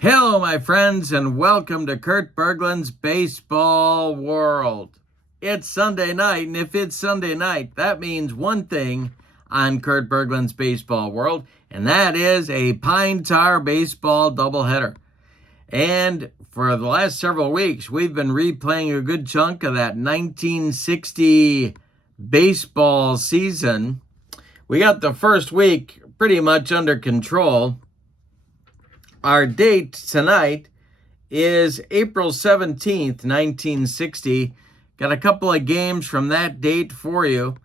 Hello, my friends, and welcome to Kurt Berglund's Baseball World. It's Sunday night, and if it's Sunday night, that means one thing on Kurt Berglund's Baseball World, and that is a Pine Tar baseball doubleheader. And for the last several weeks, we've been replaying a good chunk of that 1960 baseball season. We got the first week pretty much under control. Our date tonight is April 17th, 1960. Got a couple of games from that date for you.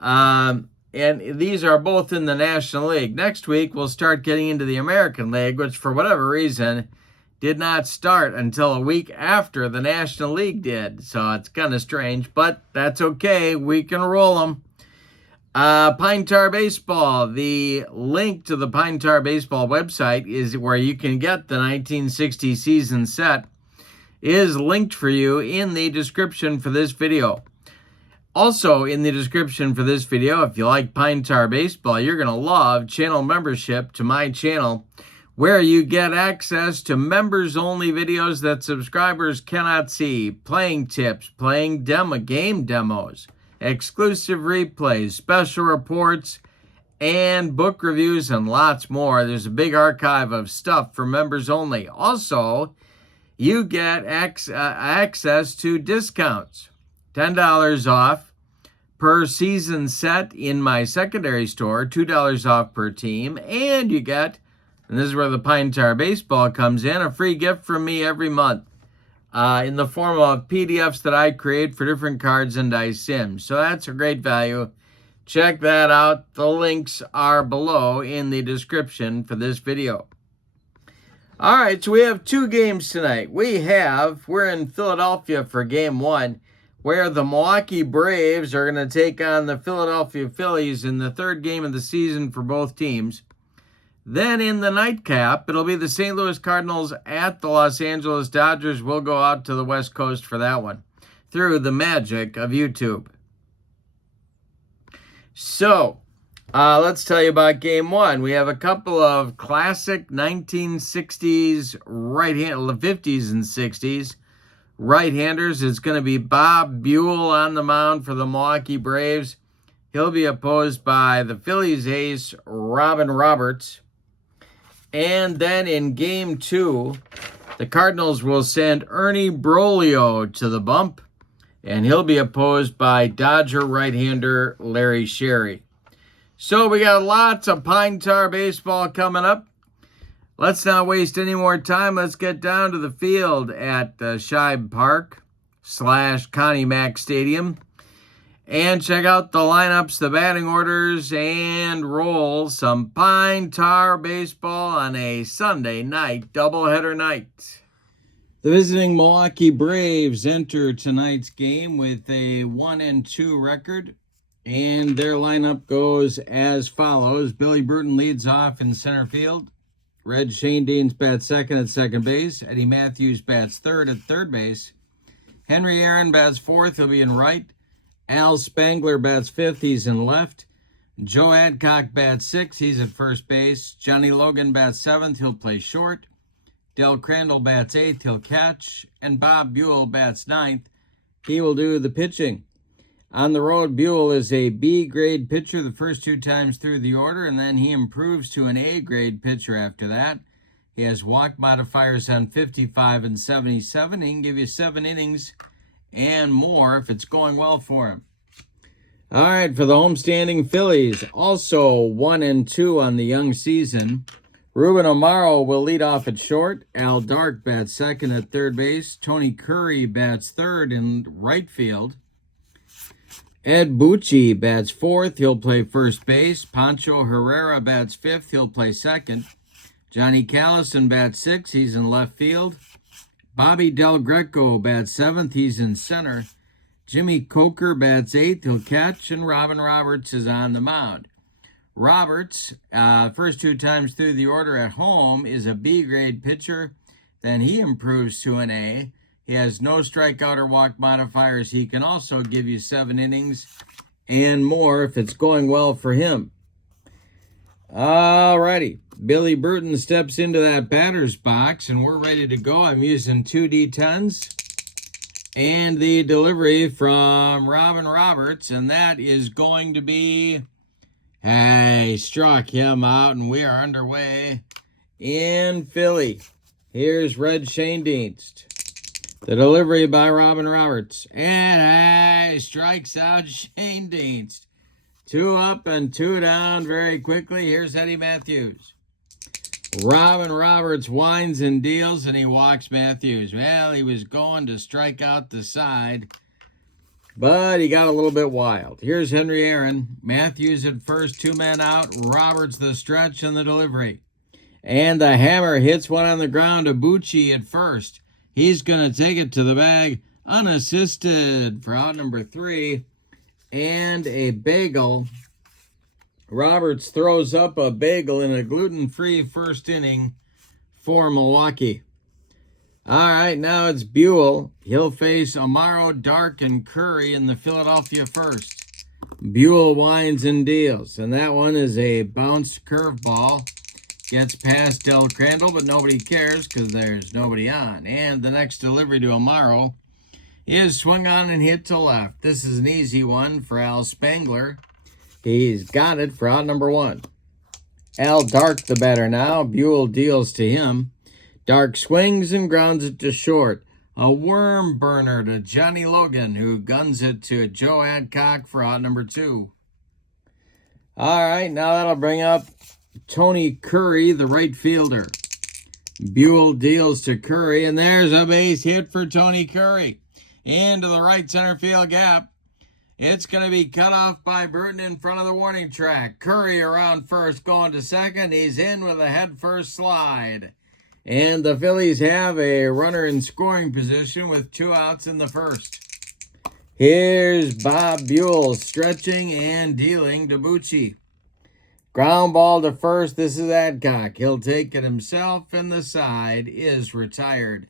And these are both in the National League. Next week, we'll start getting into the American League, which for whatever reason did not start until a week after the National League did. So it's kind of strange, but that's okay. We can roll them. Pine Tar Baseball. The link to the Pine Tar Baseball website is where you can get the 1960 season set is linked for you in the description for this video. Also in the description for this video, if you like Pine Tar Baseball, you're going to love channel membership to my channel, where you get access to members-only videos that subscribers cannot see, playing tips, playing game demos, exclusive replays, special reports, and book reviews, and lots more. There's a big archive of stuff for members only. Also, you get access to discounts, $10 off per season set in my secondary store, $2 off per team, and you get, and this is where the Pine Tar Baseball comes in, a free gift from me every month. In the form of PDFs that I create for different cards and dice sims. So that's a great value. Check that out. The links are below in the description for this video. All right, so we have two games tonight. We're in Philadelphia for game one, where the Milwaukee Braves are going to take on the Philadelphia Phillies in the third game of the season for both teams. Then in the nightcap, it'll be the St. Louis Cardinals at the Los Angeles Dodgers. We'll go out to the West Coast for that one through the magic of YouTube. So, let's tell you about game one. We have a couple of classic 1960s right-hand, 50s and 60s right-handers. It's going to be Bob Buell on the mound for the Milwaukee Braves. He'll be opposed by the Phillies ace, Robin Roberts. And then in game two, the Cardinals will send Ernie Broglio to the bump, and he'll be opposed by Dodger right-hander Larry Sherry. So we got lots of Pine Tar baseball coming up. Let's not waste any more time. Let's get down to the field at Shibe Park / Connie Mack Stadium and check out the lineups, the batting orders, and roll some Pine Tar baseball on a Sunday night doubleheader night. The visiting Milwaukee Braves enter tonight's game with a 1-2 record, and their lineup goes as follows. Billy Bruton leads off in center field. Red Shanedeans bats second at second base. Eddie Matthews bats third at third base. Henry Aaron bats fourth. He'll be in right. Al Spangler bats fifth. He's in left. Joe Adcock bats sixth. He's at first base. Johnny Logan bats seventh. He'll play short. Del Crandall bats eighth. He'll catch. And Bob Buell bats ninth. He will do the pitching. On the road, Buell is a B-grade pitcher the first two times through the order, and then he improves to an A-grade pitcher after that. He has walk modifiers on 55 and 77. He can give you 7 innings and more if it's going well for him. All right, for the homestanding Phillies, also 1-2 on the young season. Ruben Amaro will lead off at short. Al Dark bats second at third base. Tony Curry bats third in right field. Ed Bucci bats fourth. He'll play first base. Pancho Herrera bats fifth. He'll play second. Johnny Callison bats sixth. He's in left field. Bobby Del Greco bats seventh. He's in center. Jimmy Coker bats eighth. He'll catch. And Robin Roberts is on the mound. Roberts, first two times through the order at home, is a B-grade pitcher. Then he improves to an A. He has no strikeout or walk modifiers. He can also give you 7 innings and more if it's going well for him. All righty. Billy Burton steps into that batter's box, and we're ready to go. I'm using 2D10s. And the delivery from Robin Roberts, and that is going to be, hey, struck him out, and we are underway in Philly. Here's Red Shane Dienst. The delivery by Robin Roberts, and hey, strikes out Shane Dienst. 2 up and 2 down very quickly. Here's Eddie Matthews. Robin Roberts winds and deals, and he walks Matthews. Well, he was going to strike out the side, but he got a little bit wild. Here's Henry Aaron. Matthews at first, 2 men out. Roberts the stretch and the delivery. And the hammer hits one on the ground to Bucci at first. He's going to take it to the bag unassisted for out number 3. And a bagel. Roberts throws up a bagel in a gluten-free first inning for Milwaukee. All right, now it's Buell. He'll face Amaro, Dark, and Curry in the Philadelphia first. Buell winds and deals, and that one is a bounced curveball. Gets past Del Crandall, but nobody cares because there's nobody on. And the next delivery to Amaro is swung on and hit to left. This is an easy one for Al Spangler. He's got it for out number 1. Al Dark the batter now. Buell deals to him. Dark swings and grounds it to short. A worm burner to Johnny Logan, who guns it to Joe Adcock for out number 2. All right, now that'll bring up Tony Curry, the right fielder. Buell deals to Curry, and there's a base hit for Tony Curry. Into the right center field gap. It's going to be cut off by Burton in front of the warning track. Curry around first, going to second. He's in with a head-first slide. And the Phillies have a runner in scoring position with 2 outs in the first. Here's Bob Buell stretching and dealing to Bucci. Ground ball to first. This is Adcock. He'll take it himself, and the side is retired.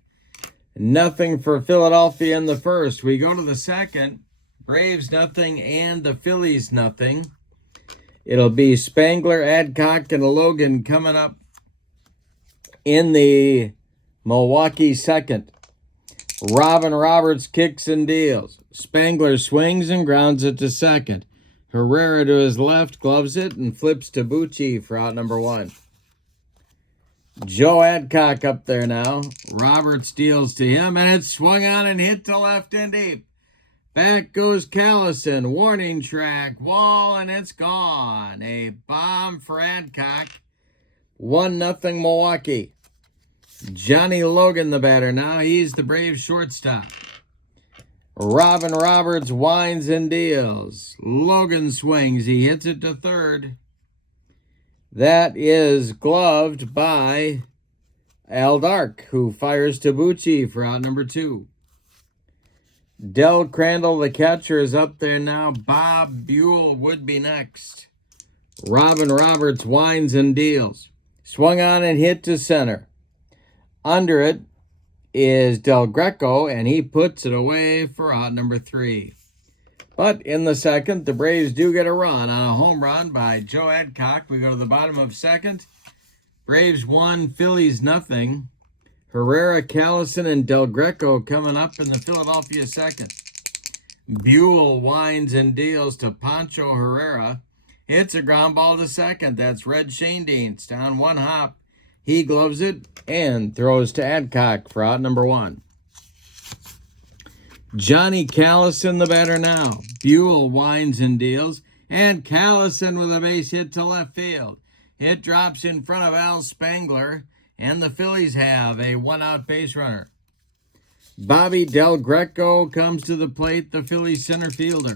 Nothing for Philadelphia in the first. We go to the second. Braves nothing and the Phillies nothing. It'll be Spangler, Adcock, and Logan coming up in the Milwaukee second. Robin Roberts kicks and deals. Spangler swings and grounds it to second. Herrera to his left, gloves it, and flips to Bucci for out number 1. Joe Adcock up there now. Roberts deals to him, and it's swung on and hit to left and deep. Back goes Callison, warning track, wall, and it's gone. A bomb for Adcock. 1-0 Milwaukee. Johnny Logan the batter now. He's the Braves shortstop. Robin Roberts winds and deals. Logan swings. He hits it to third. That is gloved by Al Dark, who fires to Bucci for out number 2. Del Crandall, the catcher, is up there now. Bob Buell would be next. Robin Roberts winds and deals. Swung on and hit to center. Under it is Del Greco, and he puts it away for out number 3. But in the second, the Braves do get a run on a home run by Joe Adcock. We go to the bottom of second. Braves 1, Phillies nothing. Herrera, Callison, and Del Greco coming up in the Philadelphia second. Buell winds and deals to Pancho Herrera. Hits a ground ball to second. That's Red Shane Dienst on 1 hop. He gloves it and throws to Adcock for out number 1. Johnny Callison the batter now. Buell winds and deals. And Callison with a base hit to left field. It drops in front of Al Spangler. And the Phillies have a 1-out base runner. Bobby Del Greco comes to the plate, the Phillies center fielder.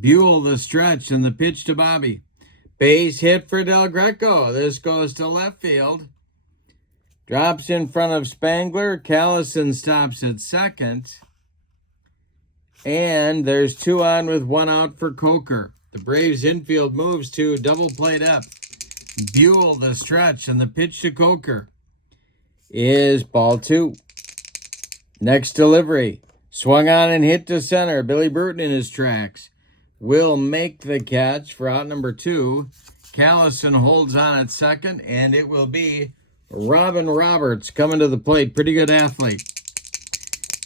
Buell the stretch and the pitch to Bobby. Base hit for Del Greco. This goes to left field. Drops in front of Spangler. Callison stops at second. And there's 2 on with 1 out for Coker. The Braves infield moves to double play depth. Buell the stretch and the pitch to Coker is ball 2. Next delivery. Swung on and hit to center. Billy Burton in his tracks will make the catch for out number 2. Callison holds on at second, and it will be Robin Roberts coming to the plate. Pretty good athlete.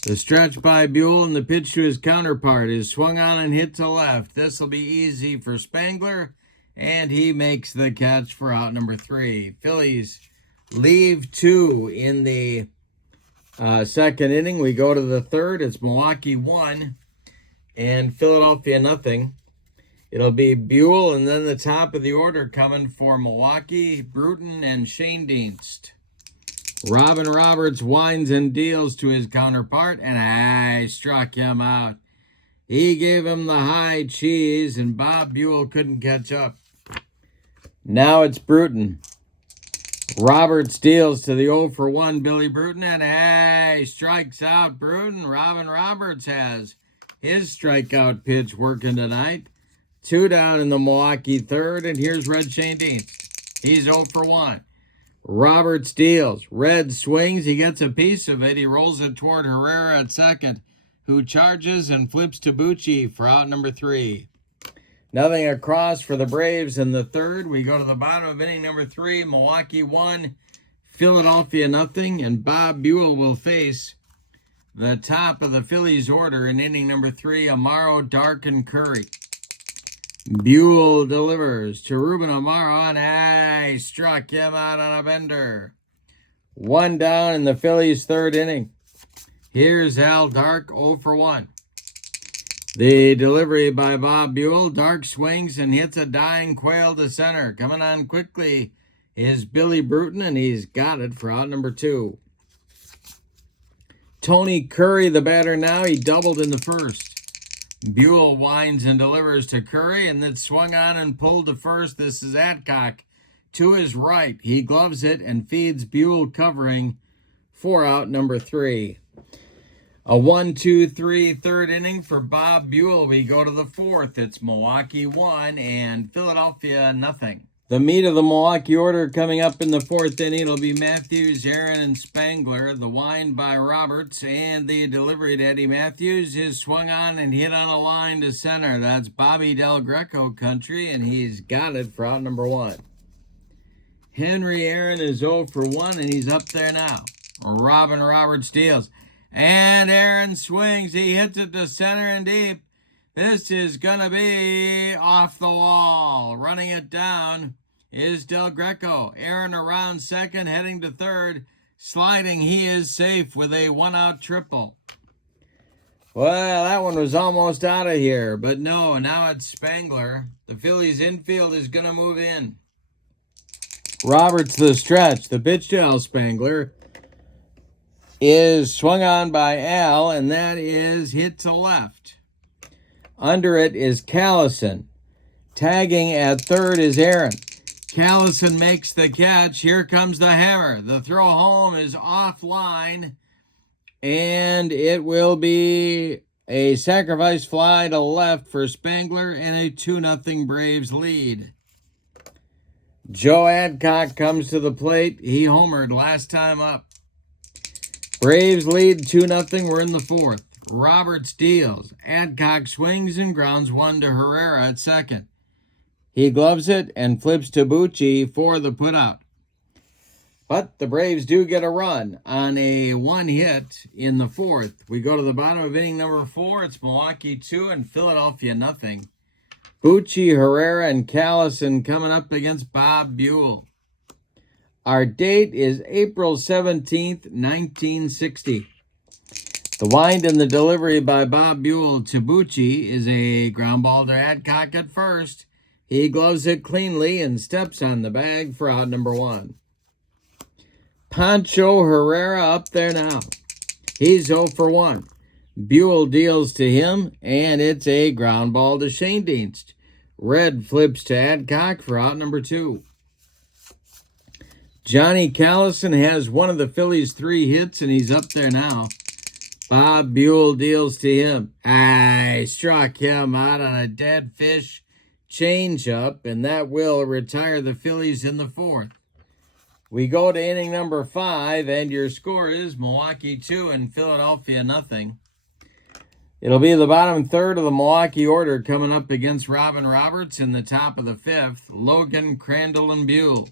The stretch by Buell and the pitch to his counterpart is swung on and hit to left. This will be easy for Spangler, and he makes the catch for out number 3. Phillies leave 2 in the second inning. We go to the third. It's Milwaukee 1 and Philadelphia nothing. It'll be Buell and then the top of the order coming for Milwaukee, Bruton and Shane Dienst. Robin Roberts winds and deals to his counterpart, and I struck him out. He gave him the high cheese, and Bob Buell couldn't catch up. Now it's Bruton. Roberts deals to the 0-for-1 Billy Bruton, and strikes out Bruton. Robin Roberts has his strikeout pitch working tonight. 2 down in the Milwaukee third, and here's Red Shane Dienst. He's 0-for-1. Roberts deals. Red swings. He gets a piece of it. He rolls it toward Herrera at second, who charges and flips to Bucci for out number 3. Nothing across for the Braves in the third. We go to the bottom of inning number 3. Milwaukee 1, Philadelphia nothing, and Bob Buell will face the top of the Phillies order in inning number 3, Amaro, Dark, and Curry. Buell delivers to Ruben Amaro, and I struck him out on a bender. 1 down in the Phillies' third inning. Here's Al Dark, 0-for-1. The delivery by Bob Buell. Dark swings and hits a dying Quail to center. Coming on quickly is Billy Bruton, and he's got it for out number 2. Tony Curry, the batter now. He doubled in the first. Buell winds and delivers to Curry, and then swung on and pulled to first. This is Adcock to his right. He gloves it and feeds Buell covering for out number 3. A 1-2-3 third inning for Bob Buell. We go to the fourth. It's Milwaukee 1 and Philadelphia nothing. The meat of the Milwaukee order coming up in the fourth inning. It'll be Matthews, Aaron, and Spangler. The wind by Roberts, and the delivery to Eddie Matthews is swung on and hit on a line to center. That's Bobby Del Greco country, and he's got it for out number 1. Henry Aaron is 0-for-1, and he's up there now. Robin Roberts deals, and Aaron swings. He hits it to center and deep. This is going to be off the wall. Running it down is Del Greco. Aaron around second, heading to third. Sliding, he is safe with a 1-out triple. Well, that one was almost out of here, but no, now it's Spangler. The Phillies infield is going to move in. Roberts the stretch. The pitch to Al Spangler is swung on by Al, and that is hit to left. Under it is Callison. Tagging at third is Aaron. Callison makes the catch. Here comes the hammer. The throw home is offline, and it will be a sacrifice fly to left for Spangler and a 2-0 Braves lead. Joe Adcock comes to the plate. He homered last time up. Braves lead 2-0. We're in the fourth. Roberts deals. Adcock swings and grounds 1 to Herrera at second. He gloves it and flips to Bucci for the putout. But the Braves do get a run on a 1 hit in the fourth. We go to the bottom of inning number 4. It's Milwaukee 2 and Philadelphia nothing. Bucci, Herrera, and Callison coming up against Bob Buell. Our date is April 17th, 1960. The wind and the delivery by Bob Buell to Bucci is a ground ball to Adcock at first. He gloves it cleanly and steps on the bag for out number 1. Pancho Herrera up there now. He's 0-for-1. Buell deals to him, and it's a ground ball to Shane Dienst. Red flips to Adcock for out number 2. Johnny Callison has one of the Phillies' 3 hits, and he's up there now. Bob Buell deals to him. I struck him out on a dead fish changeup, and that will retire the Phillies in the fourth. We go to inning number 5, and your score is Milwaukee 2 and Philadelphia nothing. It'll be the bottom third of the Milwaukee order coming up against Robin Roberts in the top of the fifth. Logan, Crandall, and Buell.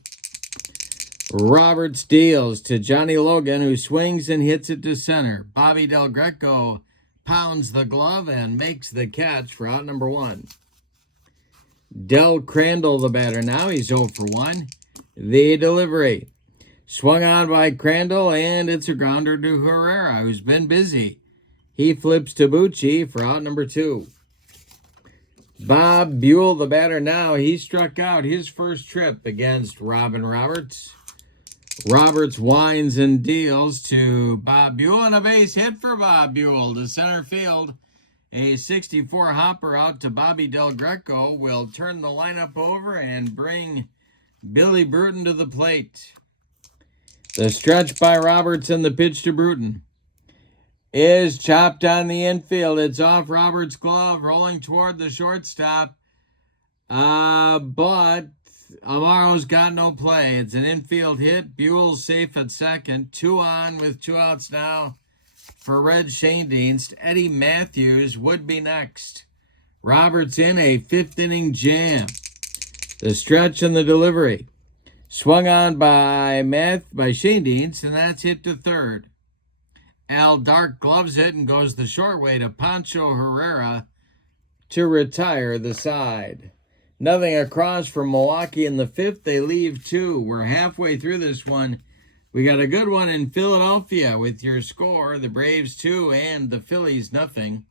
Roberts deals to Johnny Logan, who swings and hits it to center. Bobby Del Greco pounds the glove and makes the catch for out number 1. Del Crandall, the batter now. He's 0 for 1. The delivery. Swung on by Crandall, and it's a grounder to Herrera, who's been busy. He flips to Bucci for out number 2. Bob Buell, the batter now. He struck out his first trip against Robin Roberts. Roberts winds and deals to Bob Buell, and a base hit for Bob Buell to center field. A 64 hopper out to Bobby Del Greco will turn the lineup over and bring Billy Bruton to the plate. The stretch by Roberts and the pitch to Bruton is chopped on the infield. It's off Roberts' glove, rolling toward the shortstop. But Amaro's got no play. It's an infield hit. Buell's safe at second. 2 on with 2 outs now for Red Schoendienst. Eddie Matthews would be next. Roberts in a 5th inning jam. The stretch and the delivery. Swung on by Schoendienst, and that's hit to third. Al Dark gloves it and goes the short way to Pancho Herrera to retire the side. Nothing across from Milwaukee in the 5th. They leave 2. We're halfway through this one. We got a good one in Philadelphia with your score. The Braves 2 and the Phillies nothing.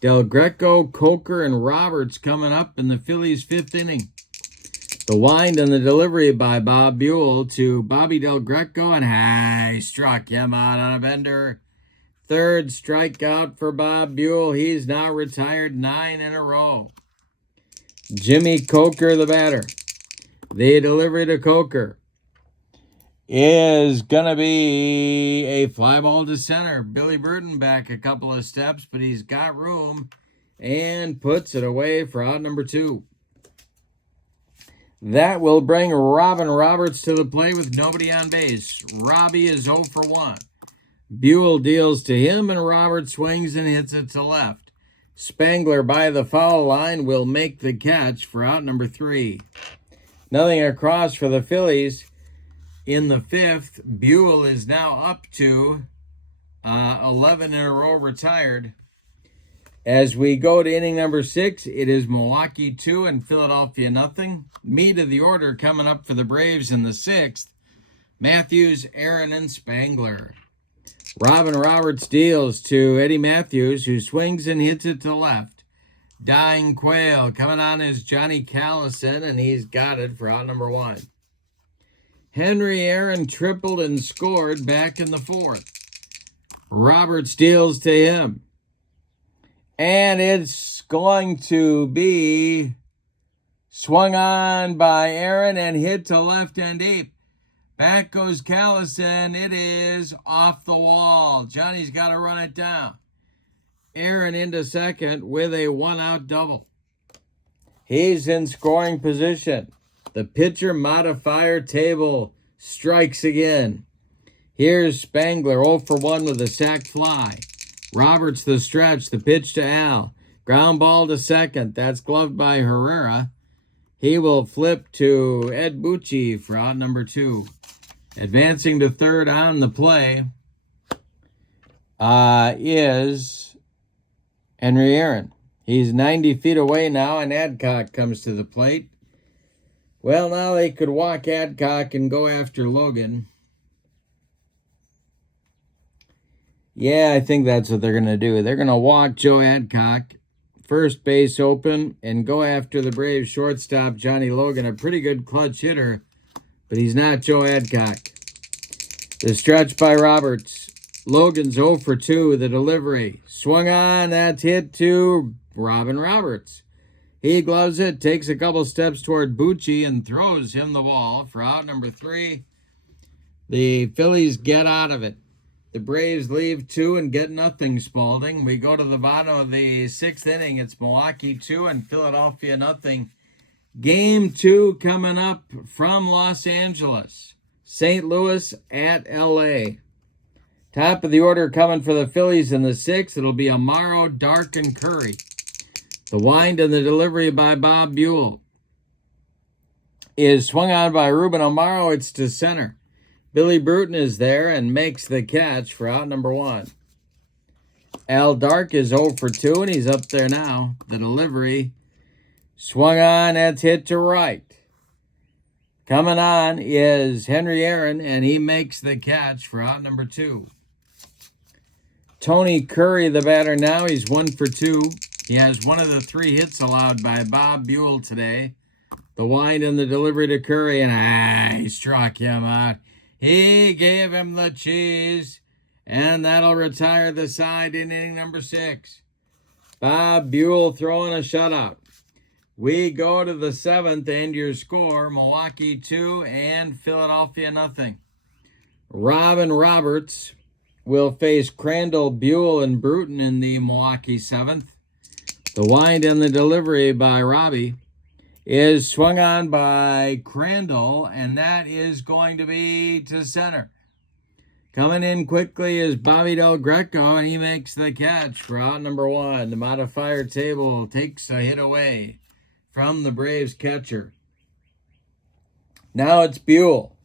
Del Greco, Coker, and Roberts coming up in the Phillies' 5th inning. The wind and the delivery by Bob Buell to Bobby Del Greco, and he struck him out on a bender. 3rd strikeout for Bob Buell. He's now retired 9 in a row. Jimmy Coker, the batter. The delivery to Coker is going to be a fly ball to center. Billy Bruton back a couple of steps, but he's got room and puts it away for out number 2. That will bring Robin Roberts to the plate with nobody on base. Robbie is 0 for 1. Buell deals to him, and Roberts swings and hits it to left. Spangler by the foul line will make the catch for out number 3. Nothing across for the Phillies. In the 5th, Buell is now up to 11 in a row retired. As we go to inning number 6, it is Milwaukee 2 and Philadelphia nothing. Meat of the order coming up for the Braves in the 6th. Matthews, Aaron, and Spangler. Robin Roberts deals to Eddie Matthews, who swings and hits it to left. Dying Quail coming on is Johnny Callison, and he's got it for out number 1. Henry Aaron tripled and scored back in the 4th. Roberts deals to him. And it's going to be swung on by Aaron and hit to left and deep. Back goes Callison. It is off the wall. Johnny's got to run it down. Aaron into second with a 1-out double. He's in scoring position. The pitcher modifier table strikes again. Here's Spangler 0 for 1 with a sac fly. Roberts the stretch, the pitch to Al. Ground ball to second. That's gloved by Herrera. He will flip to Ed Bucci for out number 2. Advancing to third on the play is Henry Aaron. He's 90 feet away now, and Adcock comes to the plate. Well, now they could walk Adcock and go after Logan. Yeah, I think that's what they're going to do. They're going to walk Joe Adcock, first base open, and go after the Braves shortstop, Johnny Logan, a pretty good clutch hitter, but he's not Joe Adcock. The stretch by Roberts. Logan's 0 for 2, the delivery. Swung on, that's hit to Robin Roberts. He gloves it, takes a couple steps toward Bucci, and throws him the ball for out number 3. The Phillies get out of it. The Braves leave 2 and get nothing, Spalding. We go to the bottom of the 6th inning. It's Milwaukee 2 and Philadelphia nothing. Game 2 coming up from Los Angeles. St. Louis at L.A. Top of the order coming for the Phillies in the 6th. It'll be Amaro, Dark, and Curry. The wind and the delivery by Bob Buell is swung on by Ruben Amaro. It's to center. Billy Bruton is there and makes the catch for out number 1. Al Dark is 0 for 2, and he's up there now. The delivery swung on. That's hit to right. Coming on is Henry Aaron, and he makes the catch for out number 2. Tony Curry, the batter now. He's 1 for 2. He has one of the 3 hits allowed by Bob Buell today. The wind and the delivery to Curry, and he struck him out. He gave him the cheese, and that'll retire the side in inning number 6. Bob Buell throwing a shutout. We go to the 7th, and your score, Milwaukee 2 and Philadelphia nothing. Robin Roberts will face Crandall, Buell, and Bruton in the Milwaukee 7th. The wind and the delivery by Robbie is swung on by Crandall, and that is going to be to center. Coming in quickly is Bobby Del Greco, and he makes the catch for out number 1. The modifier table takes a hit away from the Braves catcher. Now it's Buell.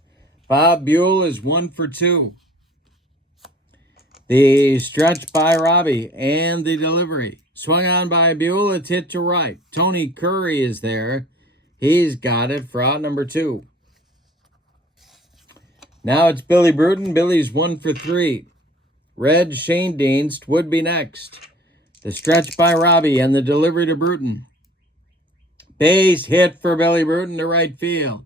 Bob Buell is 1 for 2. The stretch by Robbie and the delivery. Swung on by Buell, it's hit to right. Tony Curry is there. He's got it for out number 2. Now it's Billy Bruton. Billy's 1 for 3. Red Shane Dienst would be next. The stretch by Robbie and the delivery to Bruton. Base hit for Billy Bruton to right field.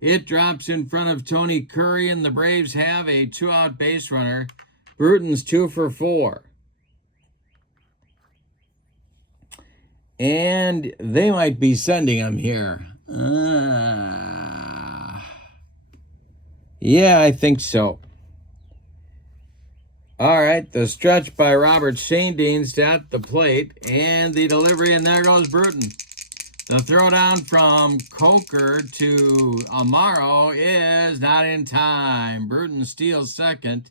It drops in front of Tony Curry, and the Braves have a 2-out base runner. Bruton's 2 for 4. And they might be sending him here. Yeah, I think so. All right, the stretch by Robert Shane Dienst at the plate, and the delivery, and there goes Bruton. The throwdown from Coker to Amaro is not in time. Bruton steals second.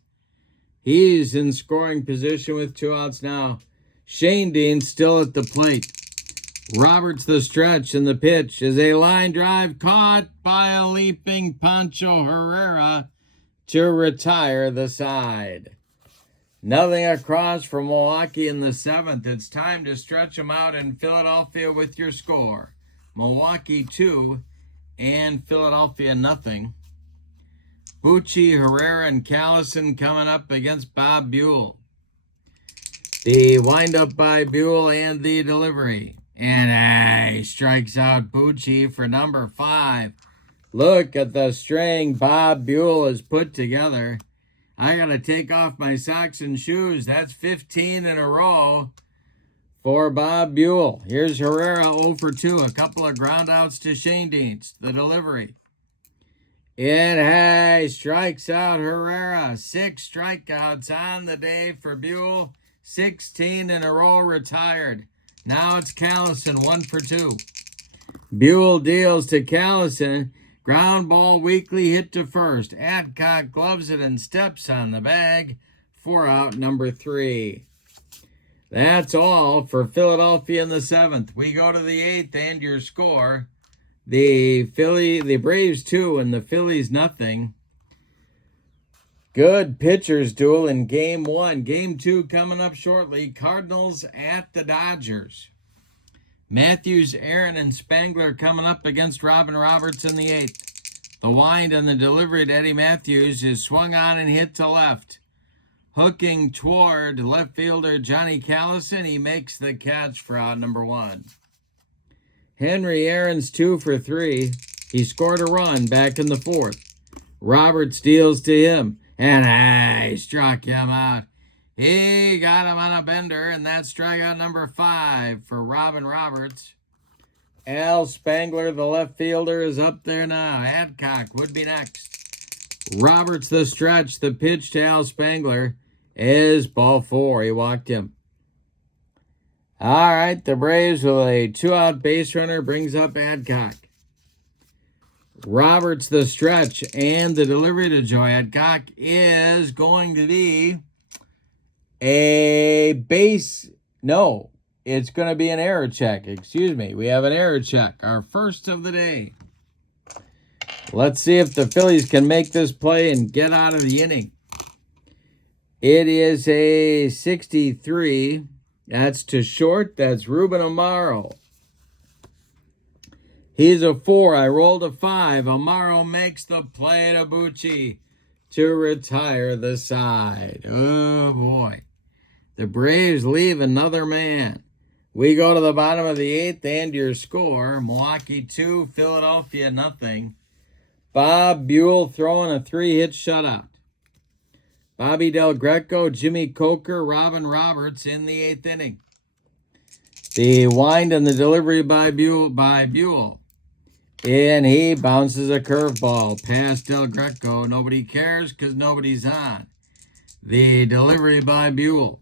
He's in scoring position with 2 outs now. Shane Dienst still at the plate. Roberts the stretch, and the pitch is a line drive caught by a leaping Pancho Herrera to retire the side. Nothing across for Milwaukee in the 7th. It's time to stretch them out in Philadelphia with your score. Milwaukee 2 and Philadelphia nothing. Bucci, Herrera, and Callison coming up against Bob Buell. The windup by Buell and the delivery. And he strikes out Bucci for number 5. Look at the string Bob Buell has put together. I got to take off my socks and shoes. That's 15 in a row for Bob Buell. Here's Herrera 0 for 2. A couple of groundouts to Shane Dienst. The delivery. He strikes out Herrera. 6 strikeouts on the day for Buell. 16 in a row retired. Now it's Callison 1 for 2. Buell deals to Callison. Ground ball weakly hit to first. Adcock gloves it and steps on the bag for out number 3. That's all for Philadelphia in the 7th. We go to the 8th, and your score. The Braves 2 and the Phillies nothing. Good pitchers duel in Game 1. Game 2 coming up shortly. Cardinals at the Dodgers. Matthews, Aaron, and Spangler coming up against Robin Roberts in the 8th. The wind and the delivery to Eddie Matthews is swung on and hit to left. Hooking toward left fielder Johnny Callison. He makes the catch for out number 1. Henry Aaron's 2 for 3. He scored a run back in the 4th. Roberts deals to him, and he struck him out. He got him on a bender, and that's strikeout number 5 for Robin Roberts. Al Spangler, the left fielder, is up there now. Adcock would be next. Roberts the stretch. The pitch to Al Spangler is ball 4. He walked him. All right, the Braves with a 2-out base runner brings up Adcock. Roberts the stretch, and the delivery to Joy Adcock is going to be a base. No, it's going to be an error check. Excuse me. We have an error check, our first of the day. Let's see if the Phillies can make this play and get out of the inning. It is a 63. That's to short. That's Ruben Amaro. He's a 4. I rolled a 5. Amaro makes the play to Bucci to retire the side. Oh, boy. The Braves leave another man. We go to the bottom of the 8th, and your score, Milwaukee 2, Philadelphia nothing. Bob Buell throwing a 3-hit shutout. Bobby Del Greco, Jimmy Coker, Robin Roberts in the 8th inning. The wind and the delivery by Buell. And he bounces a curveball past Del Greco. Nobody cares because nobody's on. The delivery by Buell.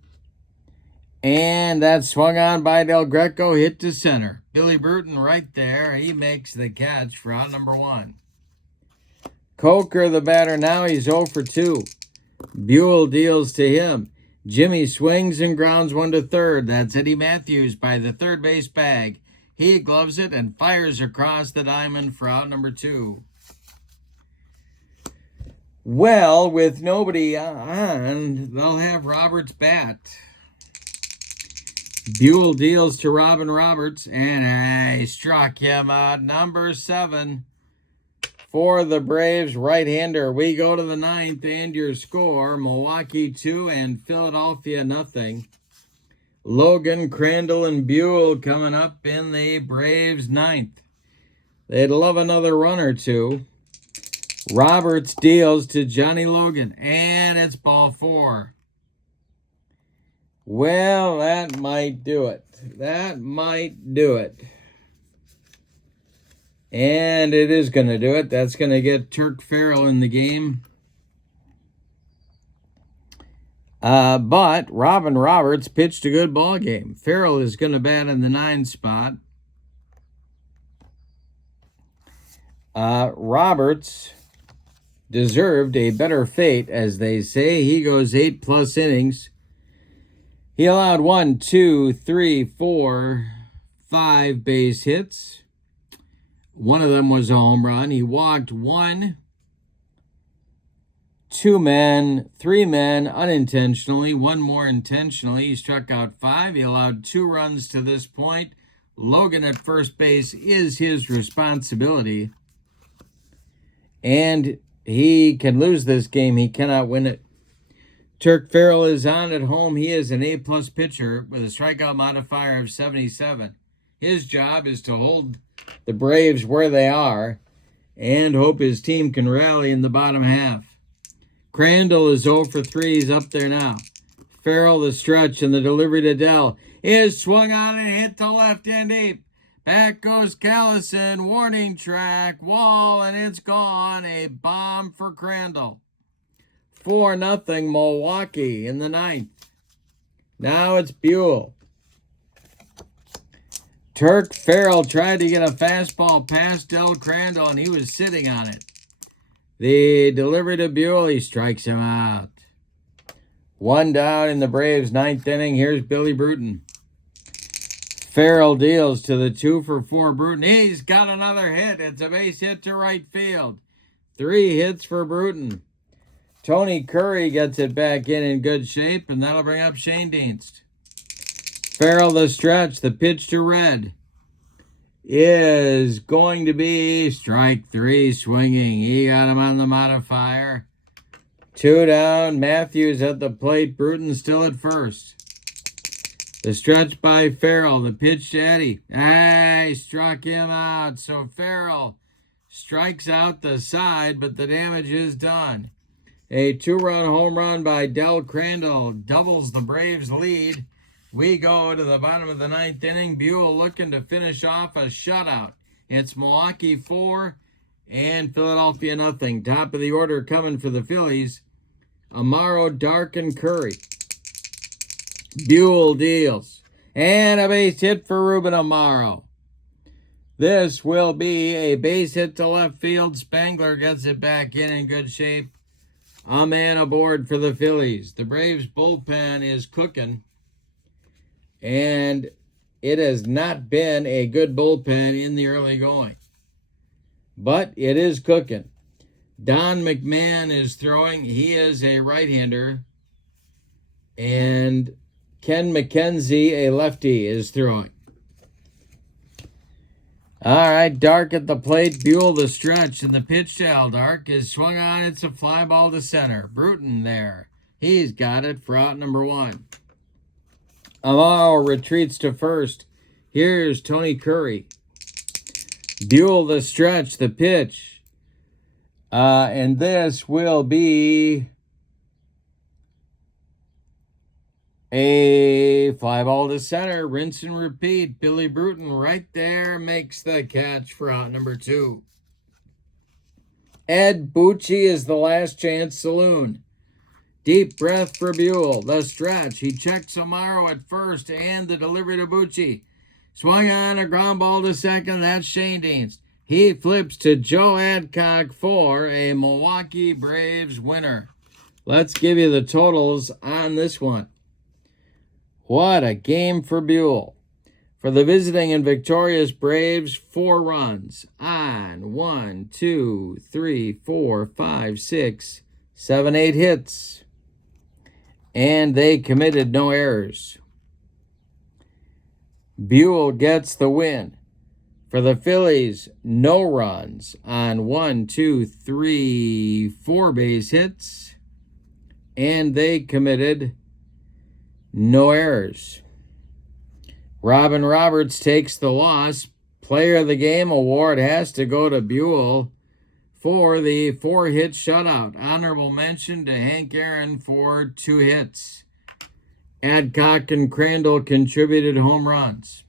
And that swung on by Del Greco, hit to center. Billy Bruton right there. He makes the catch for out number 1. Coker, the batter, now he's 0 for 2. Buell deals to him. Jimmy swings and grounds one to third. That's Eddie Matthews by the third base bag. He gloves it and fires across the diamond for out number 2. Well, with nobody on, they'll have Roberts bat. Buell deals to Robin Roberts, and he struck him out. Number 7 for the Braves right-hander. We go to the 9th, and your score, Milwaukee 2 and Philadelphia nothing. Logan, Crandall, and Buell coming up in the Braves 9th. They'd love another run or two. Roberts deals to Johnny Logan, and it's ball 4. Well, that might do it. That might do it. And it is going to do it. That's going to get Turk Farrell in the game. But Robin Roberts pitched a good ball game. Farrell is going to bat in the 9 spot. Roberts deserved a better fate, as they say. He goes 8+ innings. He allowed 1, 2, 3, 4, 5 base hits. One of them was a home run. He walked 1, 2 men, 3 men unintentionally, 1 more intentionally. He struck out 5. He allowed 2 runs to this point. Logan at first base is his responsibility. And he can lose this game. He cannot win it. Turk Farrell is on at home. He is an A+ pitcher with a strikeout modifier of 77. His job is to hold the Braves where they are and hope his team can rally in the bottom half. Crandall is 0 for 3. He's up there now. Farrell, the stretch, and the delivery to Dell is swung on and hit to left and deep. Back goes Callison. Warning track, wall, and it's gone. A bomb for Crandall. 4-0 Milwaukee in the 9th. Now it's Buell. Turk Farrell tried to get a fastball past Del Crandall, and he was sitting on it. The delivery to Buell, he strikes him out. 1 down in the Braves' 9th inning. Here's Billy Bruton. Farrell deals to the 2 for 4 Bruton. He's got another hit. It's a base hit to right field. 3 hits for Bruton. Tony Curry gets it back in good shape, and that'll bring up Shane Dienst. Farrell the stretch, the pitch to Red is going to be strike 3 swinging. He got him on the modifier. 2 down, Matthews at the plate, Bruton still at first. The stretch by Farrell, the pitch to Eddie. He struck him out, so Farrell strikes out the side, but the damage is done. A 2-run home run by Del Crandall doubles the Braves' lead. We go to the bottom of the 9th inning. Buell looking to finish off a shutout. It's Milwaukee 4 and Philadelphia nothing. Top of the order coming for the Phillies. Amaro, Dark, and Curry. Buell deals. And a base hit for Ruben Amaro. This will be a base hit to left field. Spangler gets it back in good shape. A man aboard for the Phillies. The Braves bullpen is cooking, and it has not been a good bullpen in the early going, but it is cooking. Don McMahon is throwing. He is a right-hander, and Ken McKenzie, a lefty, is throwing. All right, Dark at the plate. Buell the stretch, and the pitch to Al Dark is swung on. It's a fly ball to center. Bruton there. He's got it for out number 1. Amaro retreats to first. Here's Tony Curry. Buell the stretch, the pitch. And this will be a fly ball to center. Rinse and repeat. Billy Bruton right there makes the catch for out number 2. Ed Bucci is the last chance saloon. Deep breath for Buell. The stretch. He checks Amaro at first and the delivery to Bucci. Swung on a ground ball to second. That's Shane Deans. He flips to Joe Adcock for a Milwaukee Braves winner. Let's give you the totals on this one. What a game for Buell. For the visiting and victorious Braves, 4 runs on 1, 2, 3, 4, 5, 6, 7, 8 hits. And they committed no errors. Buell gets the win. For the Phillies, no runs on 1, 2, 3, 4 base hits. And they committed no errors. Robin Roberts takes the loss. Player of the Game award has to go to Buell for the 4-hit shutout. Honorable mention to Hank Aaron for 2 hits. Adcock and Crandall contributed home runs.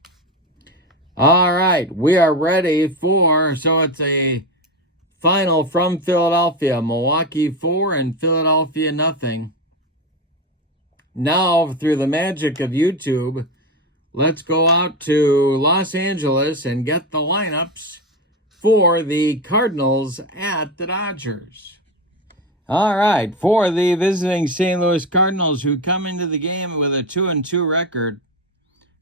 All right, we are ready for, so it's a final from Philadelphia. Milwaukee 4 and Philadelphia nothing. Now, through the magic of YouTube, let's go out to Los Angeles and get the lineups for the Cardinals at the Dodgers. All right, for the visiting St. Louis Cardinals, who come into the game with a 2-2 record,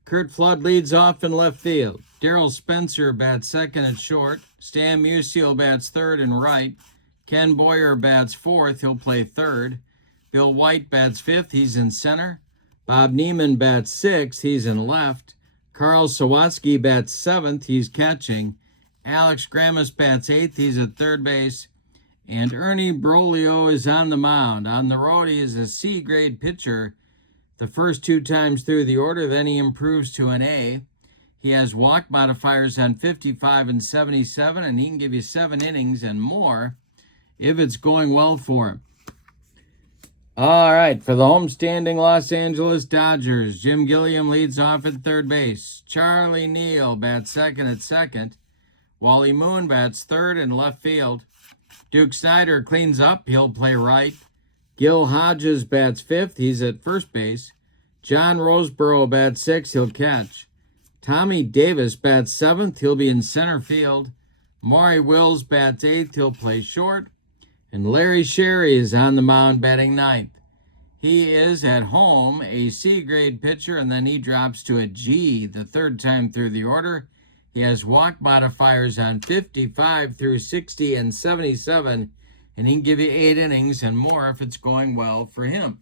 Curt Flood leads off in left field. Darryl Spencer bats second at short. Stan Musial bats third and right. Ken Boyer bats fourth. He'll play third. Bill White bats fifth. He's in center. Bob Neiman bats sixth. He's in left. Carl Sawatsky bats seventh. He's catching. Alex Grammas bats eighth. He's at third base. And Ernie Broglio is on the mound. On the road, he is a C-grade pitcher the first 2 times through the order. Then he improves to an A. He has walk modifiers on 55 and 77, and he can give you 7 innings and more if it's going well for him. All right, for the homestanding Los Angeles Dodgers, Jim Gilliam leads off at third base. Charlie Neal bats second at second. Wally Moon bats third in left field. Duke Snyder cleans up. He'll play right. Gil Hodges bats fifth. He's at first base. John Roseborough bats sixth. He'll catch. Tommy Davis bats seventh. He'll be in center field. Maury Wills bats eighth. He'll play short. And Larry Sherry is on the mound batting ninth. He is at home a C-grade pitcher, and then he drops to a G the third time through the order. He has walk modifiers on 55 through 60 and 77, and he can give you 8 innings and more if it's going well for him.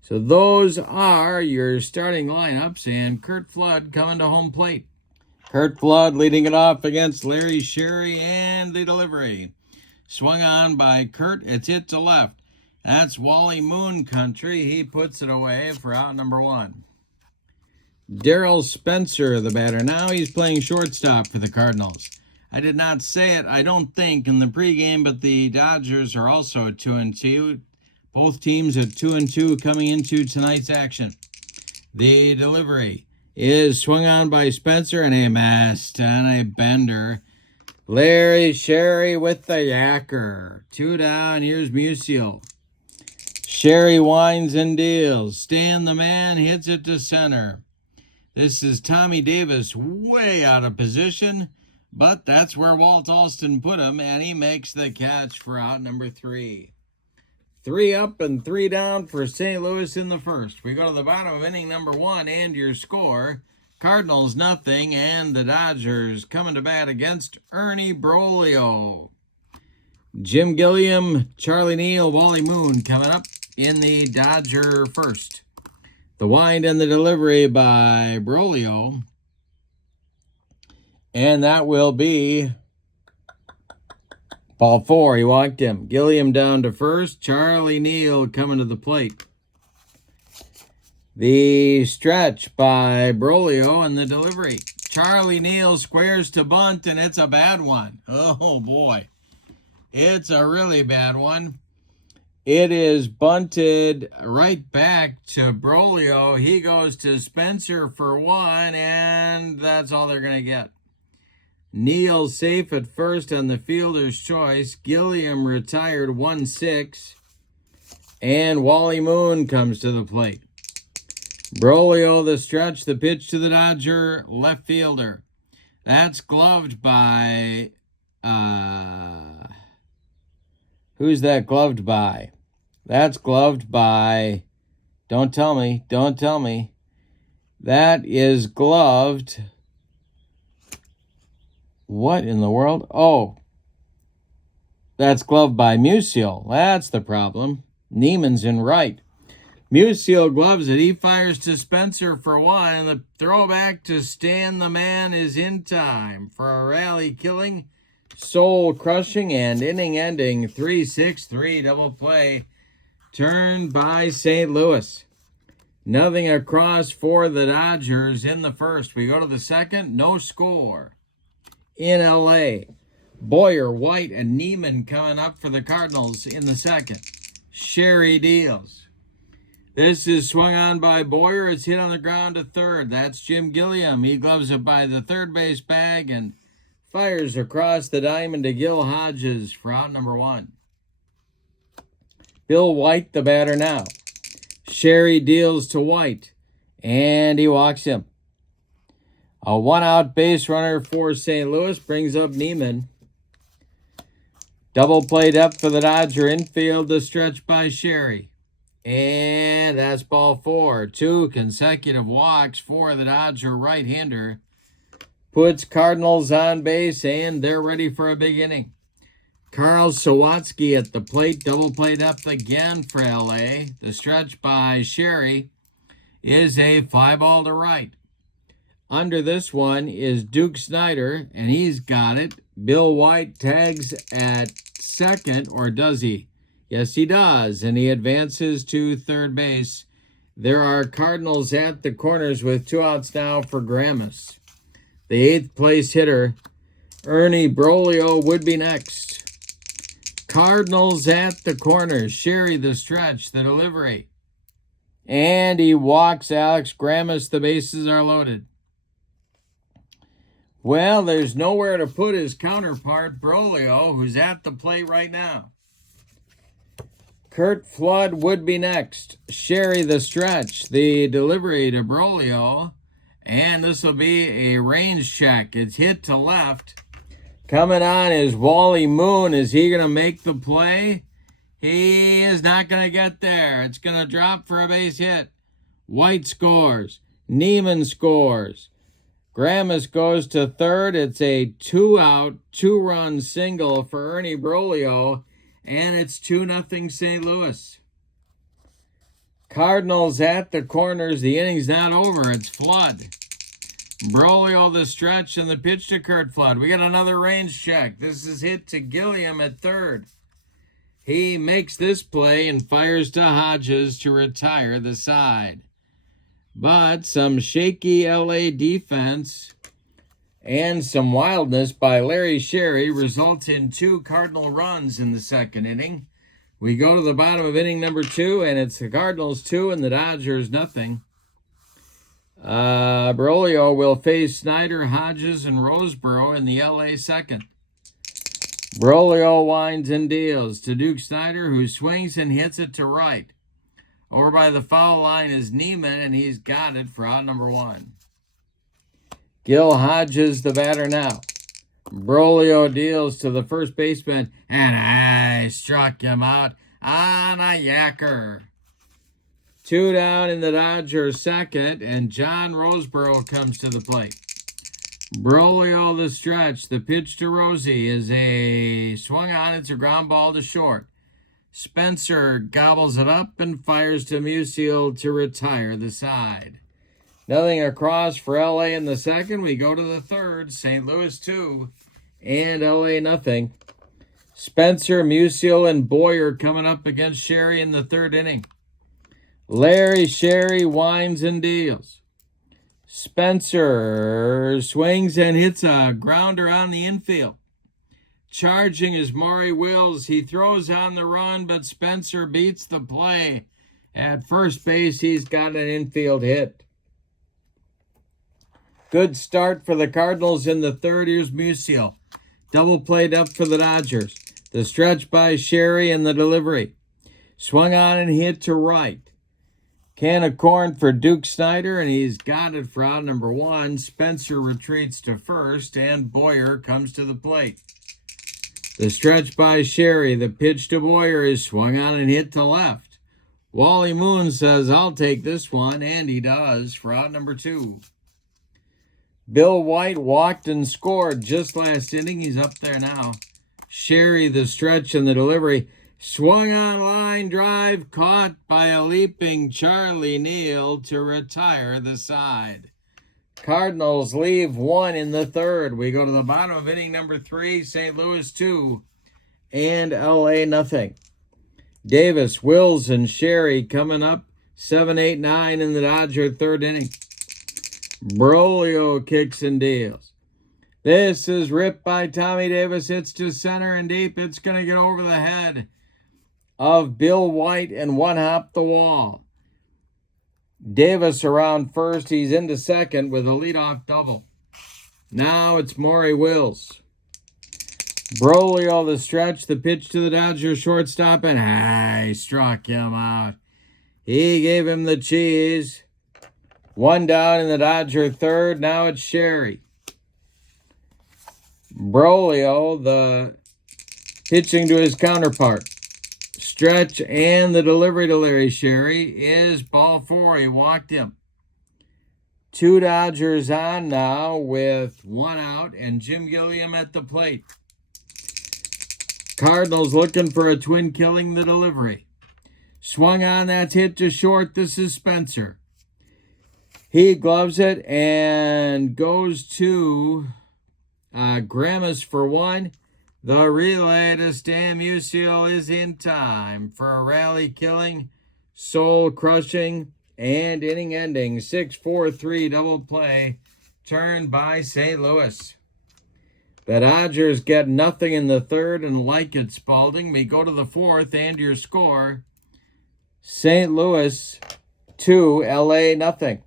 So those are your starting lineups, and Curt Flood coming to home plate. Curt Flood leading it off against Larry Sherry, and the delivery. Swung on by Curt. It's hit to left. That's Wally Moon country. He puts it away for out number 1. Darryl Spencer, the batter. Now he's playing shortstop for the Cardinals. I did not say it, I don't think, in the pregame, but the Dodgers are also at 2-2. Both teams at 2-2 coming into tonight's action. The delivery is swung on by Spencer, and a missed and a bender. Larry Sherry with the yacker. 2 down. Here's Musial. Sherry winds and deals. Stan the man hits it to center. This is Tommy Davis way out of position. But that's where Walt Alston put him, and he makes the catch for out number 3. 3 up and 3 down for St. Louis in the first. We go to the bottom of inning number 1 and your score. Cardinals nothing, and the Dodgers coming to bat against Ernie Broglio. Jim Gilliam, Charlie Neal, Wally Moon coming up in the Dodger first. The wind and the delivery by Broglio. And that will be ball 4. He walked him. Gilliam down to first. Charlie Neal coming to the plate. The stretch by Broglio and the delivery. Charlie Neal squares to bunt, and it's a bad one. Oh, boy. It's a really bad one. It is bunted right back to Broglio. He goes to Spencer for 1, and that's all they're going to get. Neal safe at first on the fielder's choice. Gilliam retired 1-6. And Wally Moon comes to the plate. Broglio, the stretch, the pitch to the Dodger left fielder. That's gloved by... who's that gloved by? That's gloved by... Don't tell me. Don't tell me. That is gloved... What in the world? Oh, that's gloved by Musial. That's the problem. Neiman's in right. Musial gloves it. He fires to Spencer for 1, and the throwback to Stan the Man is in time for a rally-killing, soul-crushing, and inning-ending 3-6-3 double play turned by St. Louis. Nothing across for the Dodgers in the first. We go to the second. No score. In L.A., Boyer, White, and Neiman coming up for the Cardinals in the second. Sherry deals. This is swung on by Boyer. It's hit on the ground to third. That's Jim Gilliam. He gloves it by the third base bag and fires across the diamond to Gil Hodges for out number 1. Bill White, the batter now. Sherry deals to White, and he walks him. A 1-out base runner for St. Louis brings up Neiman. Double play depth for the Dodger infield, the stretch by Sherry. And that's ball 4. 2 consecutive walks for the Dodger right-hander. Puts Cardinals on base, and they're ready for a big inning. Carl Sawatsky at the plate. Double play depth again for L.A. The stretch by Sherry is a fly ball to right. Under this one is Duke Snyder, and he's got it. Bill White tags at second, or does he? Yes, he does, and he advances to third base. There are Cardinals at the corners with 2 outs now for Gramus. The 8th place hitter, Ernie Broglio, would be next. Cardinals at the corners. Sherry the stretch, the delivery. And he walks Alex Gramus. The bases are loaded. Well, there's nowhere to put his counterpart, Broglio, who's at the plate right now. Curt Flood would be next. Sherry the stretch, the delivery to Broglio. And this will be a range check. It's hit to left. Coming on is Wally Moon. Is he going to make the play? He is not going to get there. It's going to drop for a base hit. White scores. Neiman scores. Gramus goes to third. It's a 2-out, 2-run single for Ernie Broglio, and it's 2-0 St. Louis. Cardinals at the corners. The inning's not over. It's Flood. Broglio the stretch and the pitch to Curt Flood. We got another range check. This is hit to Gilliam at third. He makes this play and fires to Hodges to retire the side. But some shaky L.A. defense and some wildness by Larry Sherry results in 2 Cardinal runs in the second inning. We go to the bottom of inning number 2, and it's the Cardinals 2 and the Dodgers nothing. Broglio will face Snyder, Hodges, and Roseboro in the L.A. second. Broglio winds and deals to Duke Snyder, who swings and hits it to right. Over by the foul line is Neiman, and he's got it for out number 1. Gil Hodges, the batter now. Brolio deals to the first baseman, and I struck him out on a yacker. 2 down in the Dodgers second, and John Roseboro comes to the plate. Brolio the stretch. The pitch to Rosie is a swung on. It's a ground ball to short. Spencer gobbles it up and fires to Musial to retire the side. Nothing across for LA in the second. We go to the third. St. Louis 2 and LA nothing. Spencer, Musial, and Boyer coming up against Sherry in the third inning. Larry Sherry winds and deals. Spencer swings and hits a grounder on the infield. Charging is Maury Wills. He throws on the run, but Spencer beats the play. At first base, he's got an infield hit. Good start for the Cardinals in the third. Here's Musial. Double played up for the Dodgers. The stretch by Sherry and the delivery. Swung on and hit to right. Can of corn for Duke Snyder, and he's got it for out number 1. Spencer retreats to first, and Boyer comes to the plate. The stretch by Sherry. The pitch to Boyer is swung on and hit to left. Wally Moon says, I'll take this one, and he does for out number 2. Bill White walked and scored just last inning. He's up there now. Sherry, the stretch and the delivery. Swung on line drive, caught by a leaping Charlie Neal to retire the side. Cardinals leave 1 in the third. We go to the bottom of inning number 3, St. Louis 2 and LA nothing. Davis, Wills, and Sherry coming up 7, 8, 9 in the Dodger third inning. Brolio kicks and deals. This is ripped by Tommy Davis. Hits to center and deep. It's going to get over the head of Bill White and one hop the wall. Davis around first. He's into second with a leadoff double. Now it's Maury Wills. Brolio the stretch. The pitch to the Dodgers shortstop, and I struck him out. He gave him the cheese. 1 down in the Dodger third. Now it's Sherry. Brolio, the pitching to his counterpart. Stretch and the delivery to Larry Sherry is ball 4. He walked him. 2 Dodgers on now with 1 out, and Jim Gilliam at the plate. Cardinals looking for a twin killing the delivery. Swung on, that's hit to short. This is Spencer. He gloves it and goes to Grammas for 1. The relay to Stan Musial is in time for a rally-killing, soul-crushing, and inning-ending 6-4-3 double play turned by St. Louis. The Dodgers get nothing in the third, and like it, Spalding, we go to the fourth, and your score, St. Louis 2, LA nothing.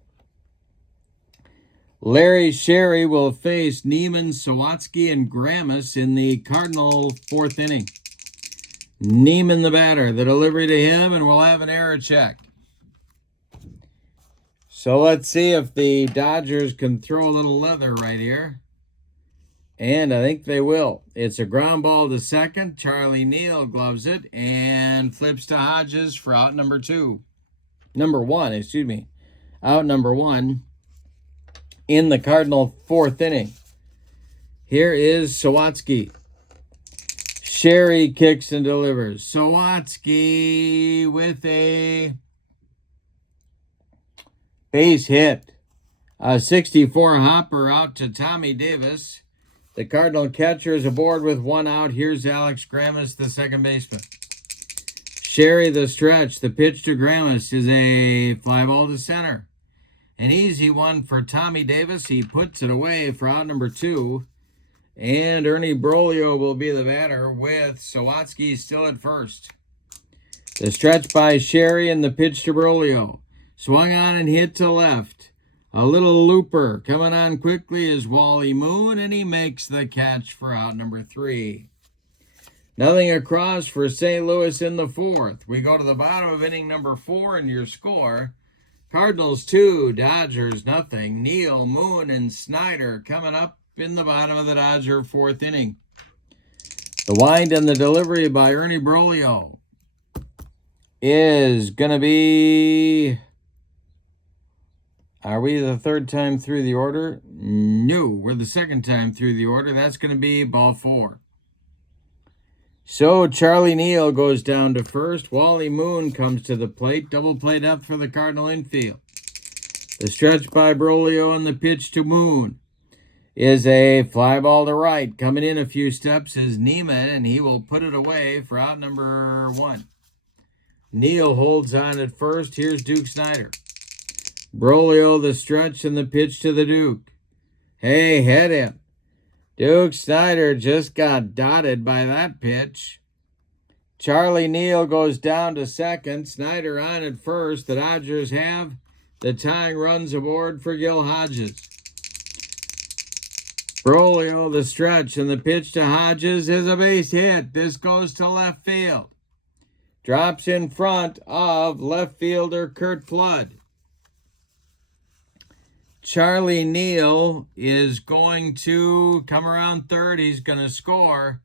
Larry Sherry will face Neiman, Sawatsky, and Grammas in the Cardinal fourth inning. Neiman the batter, the delivery to him, and we'll have an error check. So let's see if the Dodgers can throw a little leather right here. And I think they will. It's a ground ball to second. Charlie Neal gloves it and flips to Hodges for out number 1, excuse me. Out number 1. In the Cardinal fourth inning. Here is Sawatsky. Sherry kicks and delivers. Sawatsky with a base hit. A 64 hopper out to Tommy Davis. The Cardinal catcher is aboard with 1 out. Here's Alex Grammas, the second baseman. Sherry the stretch. The pitch to Grammas is a fly ball to center. An easy one for Tommy Davis. He puts it away for out number 2. And Ernie Brolio will be the batter with Sawatsky still at first. The stretch by Sherry and the pitch to Brolio. Swung on and hit to left. A little looper coming on quickly is Wally Moon, and he makes the catch for out number 3. Nothing across for St. Louis in the fourth. We go to the bottom of inning number 4, and your score, Cardinals 2, Dodgers nothing. Neal, Moon, and Snyder coming up in the bottom of the Dodger fourth inning. The wind and the delivery by Ernie Broglio is going to be... Are we the third time through the order? No, we're the second time through the order. That's going to be ball 4. So Charlie Neal goes down to first. Wally Moon comes to the plate. Double play depth for the Cardinal infield. The stretch by Broglio and the pitch to Moon is a fly ball to right. Coming in a few steps is Neiman, and he will put it away for out number 1. Neal holds on at first. Here's Duke Snider. Broglio, the stretch, and the pitch to the Duke. Hey, head in. Duke Snider just got dotted by that pitch. Charlie Neal goes down to second. Snider on at first. The Dodgers have the tying runs aboard for Gil Hodges. Broglio, the stretch, and the pitch to Hodges is a base hit. This goes to left field. Drops in front of left fielder Curt Flood. Charlie Neal is going to come around third. He's going to score.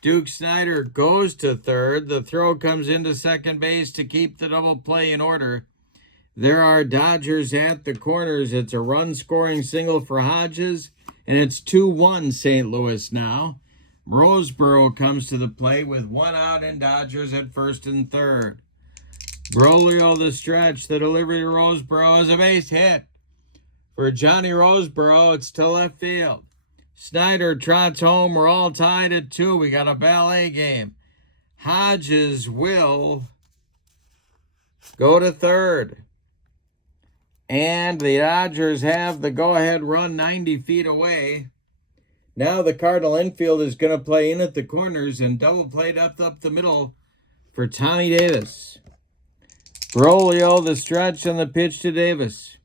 Duke Snider goes to third. The throw comes into second base to keep the double play in order. There are Dodgers at the corners. It's a run-scoring single for Hodges, and it's 2-1 St. Louis now. Roseboro comes to the plate with 1 out and Dodgers at first and third. Broglio, the stretch, the delivery to Roseboro is a base hit. For Johnny Roseboro, it's to left field. Snider trots home. We're all tied at 2. We got a ballet game. Hodges will go to third. And the Dodgers have the go-ahead run 90 feet away. Now the Cardinal infield is going to play in at the corners and double play depth up the middle for Tommy Davis. Broglio, the stretch, and the pitch to Davis.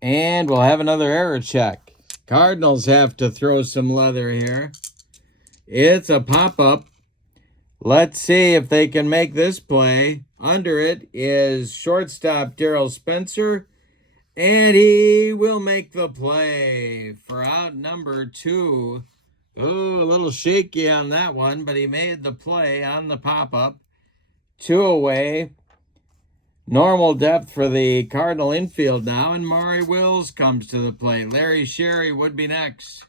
And we'll have another error check. Cardinals have to throw some leather here. It's a pop-up. Let's see if they can make this play. Under it is shortstop Darrell Spencer. And he will make the play for out number 2. Ooh, a little shaky on that one, but he made the play on the pop-up. 2 away. Normal depth for the Cardinal infield now, and Maury Wills comes to the plate. Larry Sherry would be next.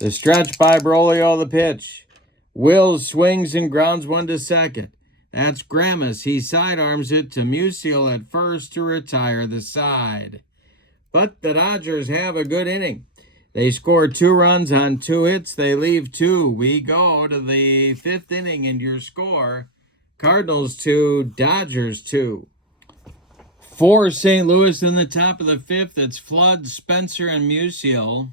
The stretch by Broglio, the pitch. Wills swings and grounds one to second. That's Gramis. He sidearms it to Musial at first to retire the side. But the Dodgers have a good inning. They score 2 runs on 2 hits. They leave 2. We go to the 5th inning, and your score... Cardinals 2, Dodgers 2. For St. Louis in the top of the 5th, it's Flood, Spencer, and Musial.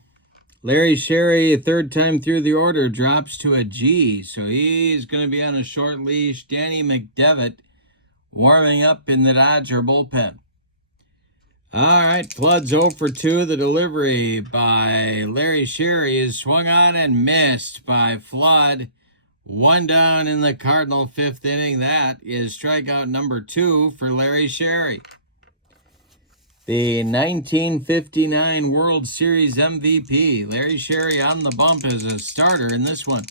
Larry Sherry, third time through the order, drops to a G, so he's going to be on a short leash. Danny McDevitt warming up in the Dodger bullpen. All right, Flood's 0 for 2. The delivery by Larry Sherry is swung on and missed by Flood. 1 down in the Cardinal 5th inning. That is strikeout number 2 for Larry Sherry. The 1959 World Series MVP, Larry Sherry on the bump as a starter in this one.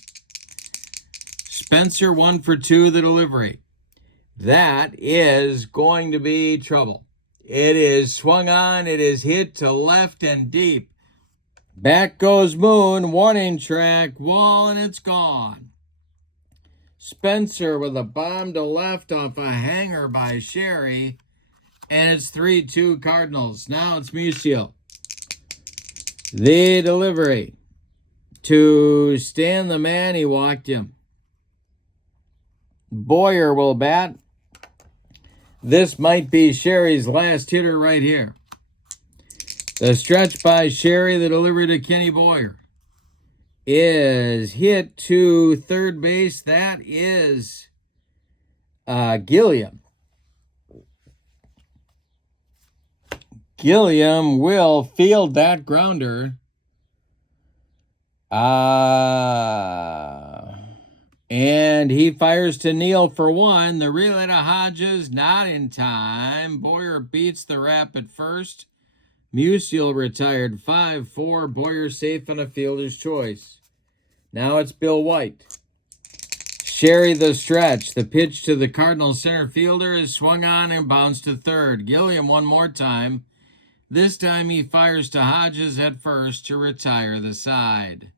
Spencer 1 for 2, the delivery. That is going to be trouble. It is swung on. It is hit to left and deep. Back goes Moon. Warning track, wall, and it's gone. Spencer with a bomb to left off a hanger by Sherry. And it's 3-2 Cardinals. Now it's Musial. The delivery to Stan the man. He walked him. Boyer will bat. This might be Sherry's last hitter right here. The stretch by Sherry, the delivery to Kenny Boyer, is hit to third base. That is Gilliam. Gilliam will field that grounder. And he fires to Neal for 1. The relay to Hodges, not in time. Boyer beats the wrap at first. Musial retired 5-4. Boyer safe on a fielder's choice. Now it's Bill White. Sherry the stretch. The pitch to the Cardinals center fielder is swung on and bounced to third. Gilliam one more time. This time he fires to Hodges at first to retire the side.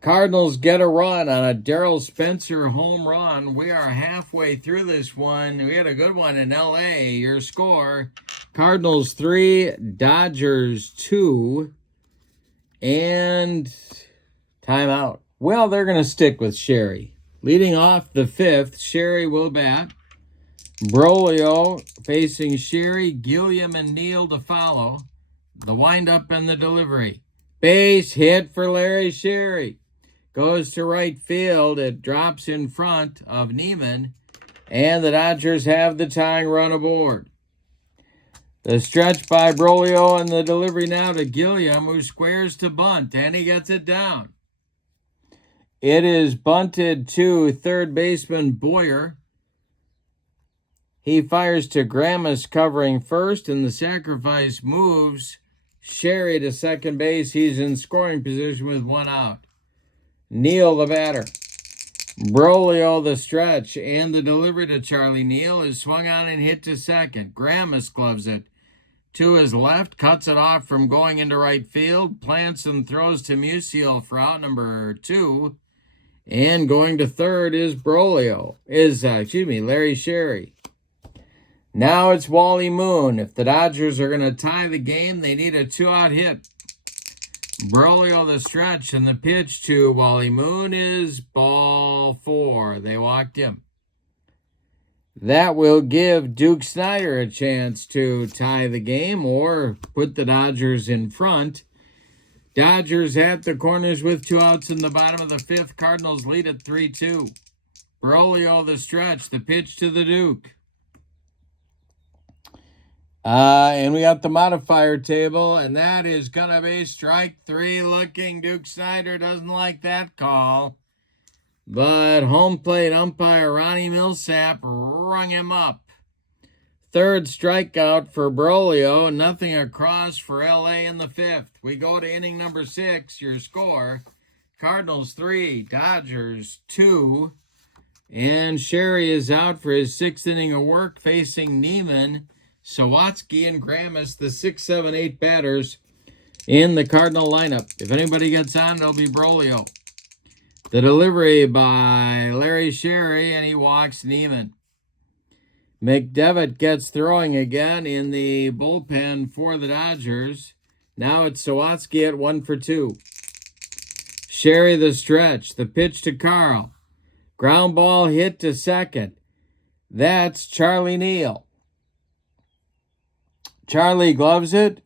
Cardinals get a run on a Darrell Spencer home run. We are halfway through this one. We had a good one in L.A. Your score, Cardinals 3, Dodgers 2, and timeout. Well, they're going to stick with Sherry. Leading off the fifth, Sherry will bat. Brolio facing Sherry, Gilliam, and Neal to follow. The windup and the delivery. Base hit for Larry Sherry. Goes to right field. It drops in front of Neiman, and the Dodgers have the tying run aboard. The stretch by Brolio and the delivery now to Gilliam, who squares to bunt, and he gets it down. It is bunted to third baseman Boyer. He fires to Grammas covering first, and the sacrifice moves Sherry to second base. He's in scoring position with one out. Neal, the batter. Brolio, the stretch, and the delivery to Charlie Neal is swung on and hit to second. Grammas gloves it to his left, cuts it off from going into right field, plants and throws to Musial for out number 2. And going to third is Larry Sherry. Now it's Wally Moon. If the Dodgers are going to tie the game, they need a 2-out hit. Brolio the stretch, and the pitch to Wally Moon is ball 4. They walked him. That will give Duke Snider a chance to tie the game or put the Dodgers in front. Dodgers at the corners with 2 outs in the bottom of the fifth. Cardinals lead at 3-2. Brolio the stretch, the pitch to the Duke. And we got the modifier table, and that is going to be strike 3 looking. Duke Snider doesn't like that call. But home plate umpire Ronnie Millsap rung him up. Third strikeout for Brolio. Nothing across for L.A. in the fifth. We go to inning number 6. Your score, Cardinals 3, Dodgers 2. And Sherry is out for his 6th inning of work facing Neiman, Sawatsky, and Grammas, the 6, 7, 8 batters in the Cardinal lineup. If anybody gets on, it'll be Brolio. The delivery by Larry Sherry, and he walks Neiman. McDevitt gets throwing again in the bullpen for the Dodgers. Now it's Sawatsky at 1 for 2. Sherry the stretch, the pitch to Carl. Ground ball hit to second. That's Charlie Neal. Charlie gloves it,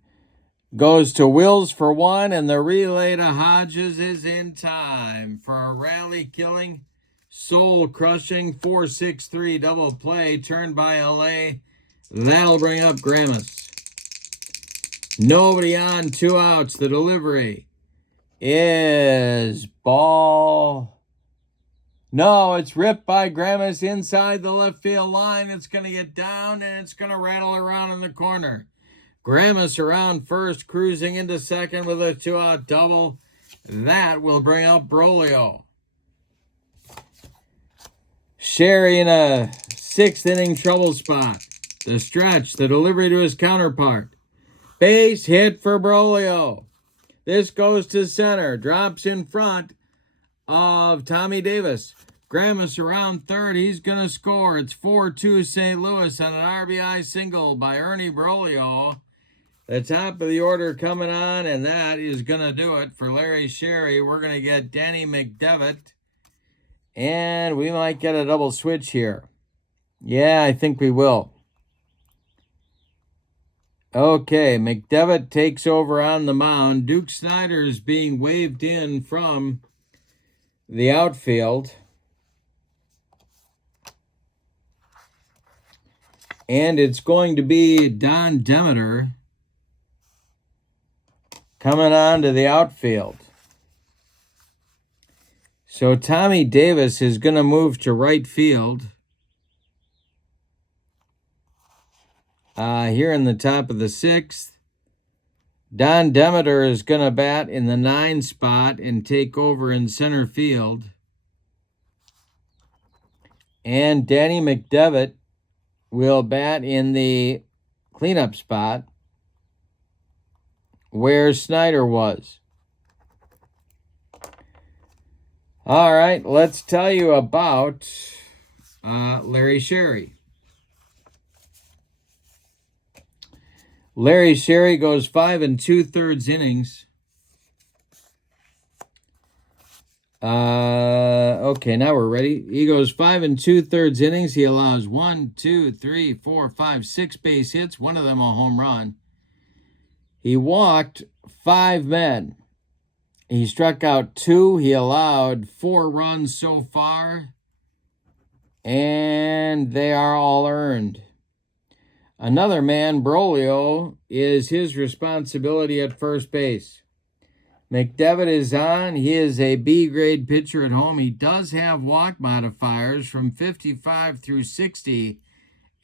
goes to Wills for 1, and the relay to Hodges is in time for a rally-killing, soul-crushing 4-6-3 double play turned by L.A. That'll bring up Grammas. Nobody on, 2 outs. The delivery is ball. No, it's ripped by Grammas inside the left field line. It's going to get down, and it's going to rattle around in the corner. Grammas around first, cruising into second with a 2-out double. That will bring up Brolio. Sherry in a 6th inning trouble spot. The stretch, the delivery to his counterpart. Base hit for Brolio. This goes to center, drops in front of Tommy Davis. Grammas around third. He's going to score. It's 4-2 St. Louis on an RBI single by Ernie Brolio. The top of the order coming on, and that is going to do it for Larry Sherry. We're going to get Danny McDevitt, and we might get a double switch here. Yeah, I think we will. Okay, McDevitt takes over on the mound. Duke Snider is being waved in from the outfield. And it's going to be Don Demeter coming on to the outfield. So Tommy Davis is going to move to right field. Here in the top of the 6th. Don Demeter is going to bat in the 9 spot and take over in center field. And Danny McDevitt will bat in the cleanup spot where Snyder was. All right, let's tell you about Larry Sherry. Larry Sherry goes 5 2/3 innings. Okay, now we're ready. He goes 5 2/3 innings. He allows 1, 2, 3, 4, 5, 6 base hits, one of them a home run. He walked 5 men. He struck out 2. He allowed 4 runs so far, and they are all earned. Another man, Brolio, is his responsibility at first base. McDevitt is on. He is a B-grade pitcher at home. He does have walk modifiers from 55 through 60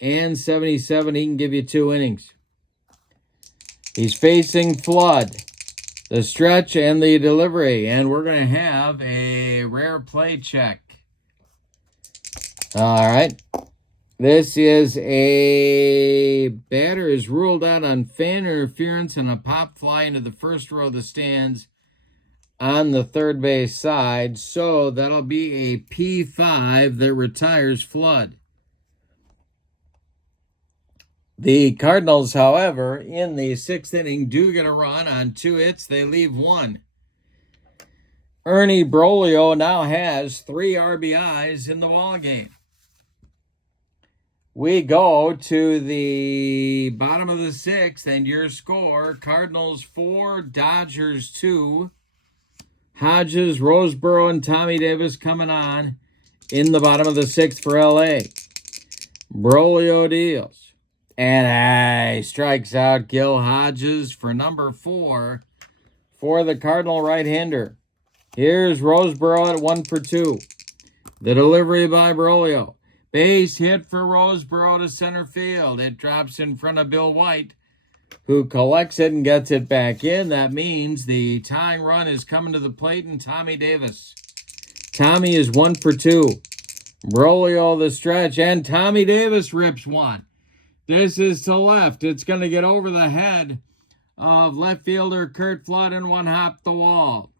and 77. He can give you 2 innings. He's facing Flood, the stretch, and the delivery. And we're going to have a rare play check. All right. This is a batter is ruled out on fan interference and a pop fly into the first row of the stands on the third base side. So that'll be a P5 that retires Flood. The Cardinals, however, in the 6th inning do get a run on 2 hits. They leave 1. Ernie Brolio now has 3 RBIs in the ballgame. We go to the bottom of the 6th, and your score, Cardinals 4, Dodgers 2. Hodges, Roseboro, and Tommy Davis coming on in the bottom of the 6th for L.A. Brolio deals. And he strikes out Gil Hodges for number 4 for the Cardinal right-hander. Here's Roseboro at 1 for 2. The delivery by Brolio. Base hit for Roseboro to center field. It drops in front of Bill White, who collects it and gets it back in. That means the tying run is coming to the plate, and Tommy Davis. Tommy is 1 for 2. Brolio the stretch, and Tommy Davis rips 1. This is to left. It's going to get over the head of left fielder Curt Flood and one hop the wall.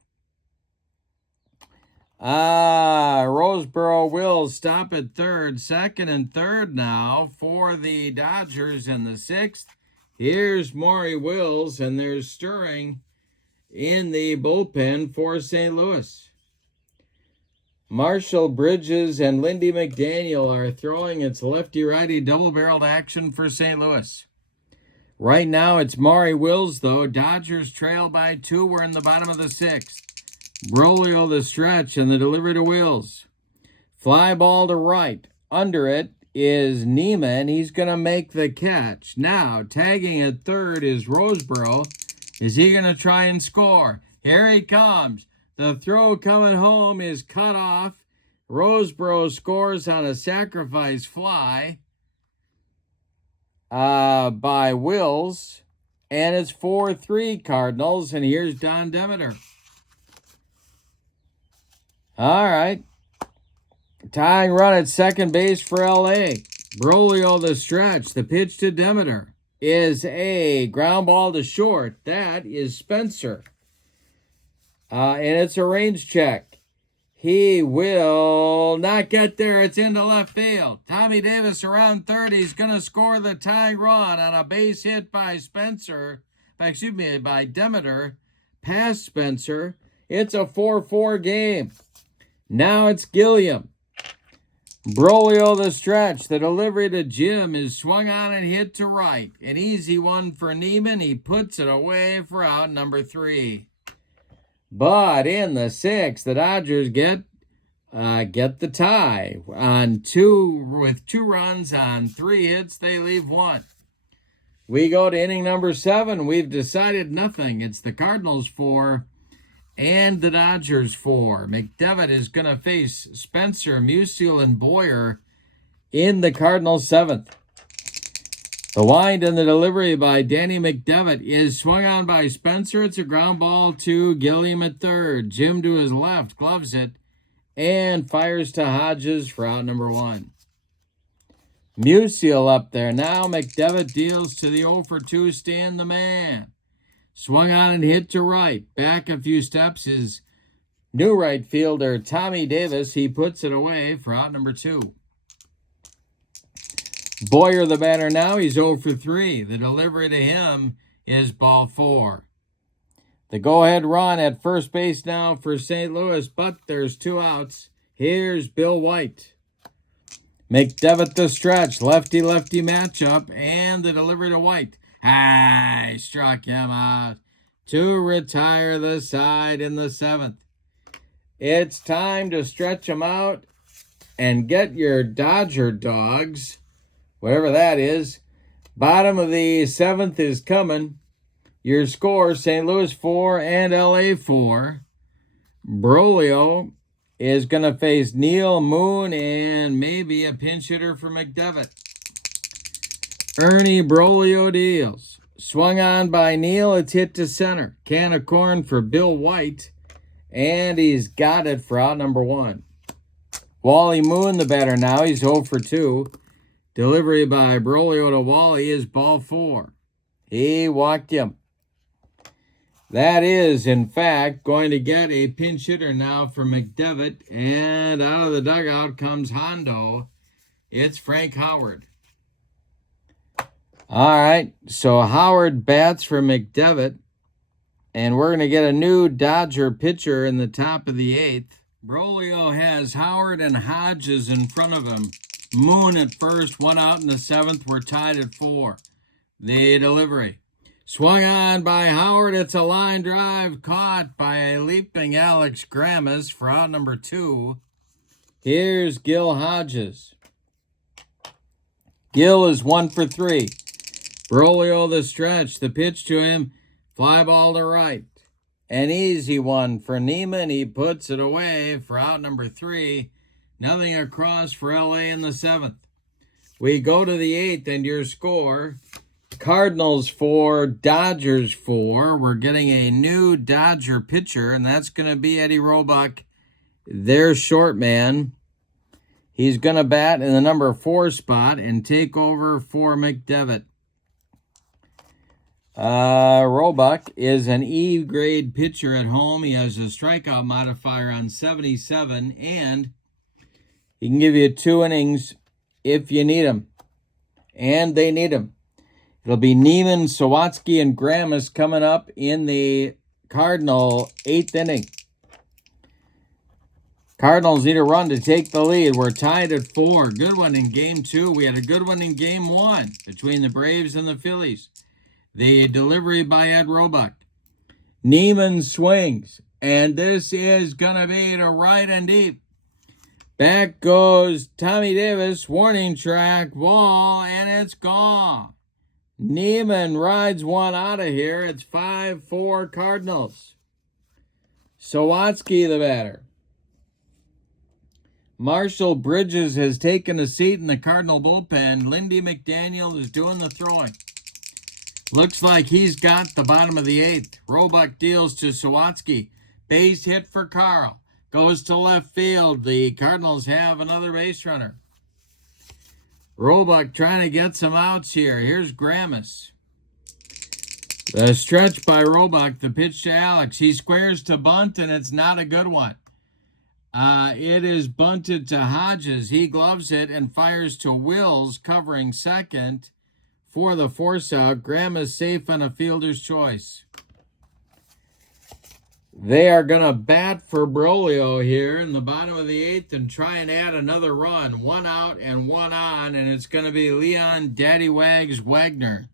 Roseboro will stop at third. 2nd and 3rd now for the Dodgers in the 6th. Here's Maury Wills, and there's stirring in the bullpen for St. Louis. Marshall Bridges and Lindy McDaniel are throwing its lefty-righty double-barreled action for St. Louis. Right now it's Maury Wills, though. Dodgers trail by 2. We're in the bottom of the 6th. Brolio the stretch and the delivery to Wills. Fly ball to right. Under it is Neiman. He's going to make the catch. Now, tagging at third is Roseboro. Is he going to try and score? Here he comes. The throw coming home is cut off. Roseboro scores on a sacrifice fly by Wills. And it's 4-3 Cardinals. And here's Don Demeter. All right. Tying run at second base for L.A. Brolio the stretch. The pitch to Demeter is a ground ball to short. That is Spencer. And it's a range check. He will not get there. It's into left field. Tommy Davis around third. He's going to score the tying run on a base hit by by Demeter. Past Spencer. It's a 4-4 game. Now it's Gilliam. Brolio the stretch. The delivery to Jim is swung on and hit to right. An easy one for Neiman. He puts it away for out number 3. But in the 6th, the Dodgers get the tie on 2 with 2 runs on 3 hits. They leave 1. We go to inning number 7. We've decided nothing. It's the Cardinals 4 and the Dodgers 4. McDevitt is going to face Spencer, Musial, and Boyer in the Cardinals 7th. The wind and the delivery by Danny McDevitt is swung on by Spencer. It's a ground ball to Gilliam at third. Jim to his left, gloves it, and fires to Hodges for out number 1. Musial up there now. McDevitt deals to the 0 for 2, Stan the man. Swung on and hit to right. Back a few steps is new right fielder Tommy Davis. He puts it away for out number 2. Boyer the batter now. He's 0 for 3. The delivery to him is ball 4. The go-ahead run at first base now for St. Louis, but there's 2 outs. Here's Bill White. McDevitt the stretch. Lefty-lefty matchup, and the delivery to White. He struck him out to retire the side in the 7th. It's time to stretch them out and get your Dodger dogs, whatever that is. Bottom of the 7th is coming. Your score, St. Louis 4 and LA 4. Brolio is going to face Neil, Moon, and maybe a pinch hitter for McDevitt. Ernie Brolio deals. Swung on by Neil. It's hit to center. Can of corn for Bill White. And he's got it for out number 1. Wally Moon the batter now. He's 0 for 2. Delivery by Brolio to Wally is ball 4. He walked him. That is, in fact, going to get a pinch hitter now for McDevitt. And out of the dugout comes Hondo. It's Frank Howard. All right, so Howard bats for McDevitt. And we're going to get a new Dodger pitcher in the top of the 8th. Brolio has Howard and Hodges in front of him. Moon at first, 1 out in the 7th. We're tied at 4. The delivery. Swung on by Howard. It's a line drive caught by a leaping Alex Grammas for out number 2. Here's Gil Hodges. Gil is 1 for 3. Brolio the stretch. The pitch to him. Fly ball to right. An easy one for Neiman. He puts it away for out number 3. Nothing across for LA in the 7th. We go to the 8th, and your score, Cardinals 4, Dodgers 4. We're getting a new Dodger pitcher, and that's going to be Eddie Roebuck, their short man. He's going to bat in the number 4 spot and take over for McDevitt. Roebuck is an E-grade pitcher at home. He has a strikeout modifier on 77, and he can give you 2 innings if you need him. And they need him. It'll be Neiman, Sawatsky, and Grammas coming up in the Cardinal 8th inning. Cardinals need a run to take the lead. We're tied at 4. Good one in Game 2. We had a good one in Game 1 between the Braves and the Phillies. The delivery by Ed Roebuck. Neiman swings, and this is going to be to right and deep. Back goes Tommy Davis, warning track, ball, and it's gone. Neiman rides one out of here. It's 5-4 Cardinals. Sawatsky the batter. Marshall Bridges has taken a seat in the Cardinal bullpen. Lindy McDaniel is doing the throwing. Looks like he's got the bottom of the 8th. Roebuck deals to Sawatsky. Base hit for Carl. Goes to left field. The Cardinals have another base runner. Roebuck trying to get some outs here. Here's Grammas. The stretch by Roebuck. The pitch to Alex. He squares to bunt, and it's not a good one. It is bunted to Hodges. He gloves it and fires to Wills, covering second for the force out. Grammas safe on a fielder's choice. They are going to bat for Brolio here in the bottom of the 8th and try and add another run. 1 out and 1 on, and it's going to be Leon Daddy Wags Wagner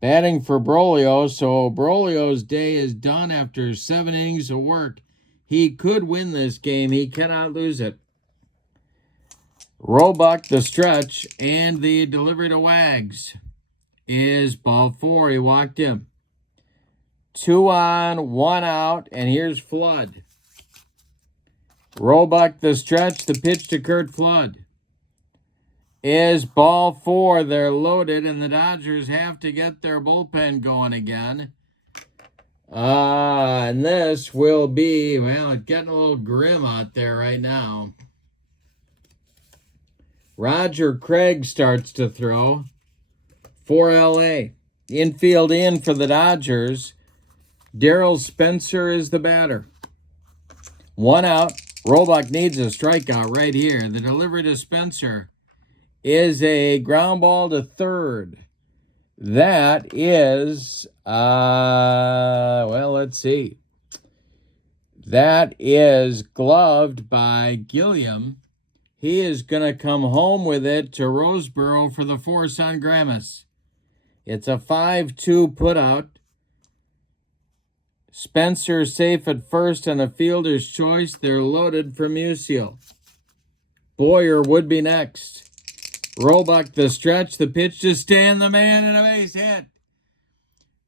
batting for Brolio. So Brolio's day is done after 7 innings of work. He could win this game. He cannot lose it. Roebuck the stretch, and the delivery to Wags is ball 4. He walked him. 2 on, 1 out, and here's Flood. Roebuck the stretch, the pitch to Kurt Flood. is ball 4. They're loaded, and the Dodgers have to get their bullpen going again. And this will be, well, it's getting a little grim out there right now. Roger Craig starts to throw for LA. Infield in for the Dodgers. Darryl Spencer is the batter. 1 out. Roebuck needs a strikeout right here. The delivery to Spencer is a ground ball to third. That is, well, let's see. That is gloved by Gilliam. He is going to come home with it to Roseboro for the force on Grammas. It's a 5-2 putout. Spencer safe at first and a fielder's choice. They're loaded for Musial. Boyer would be next. Roebuck the stretch, the pitch to Stan the man, and a base hit.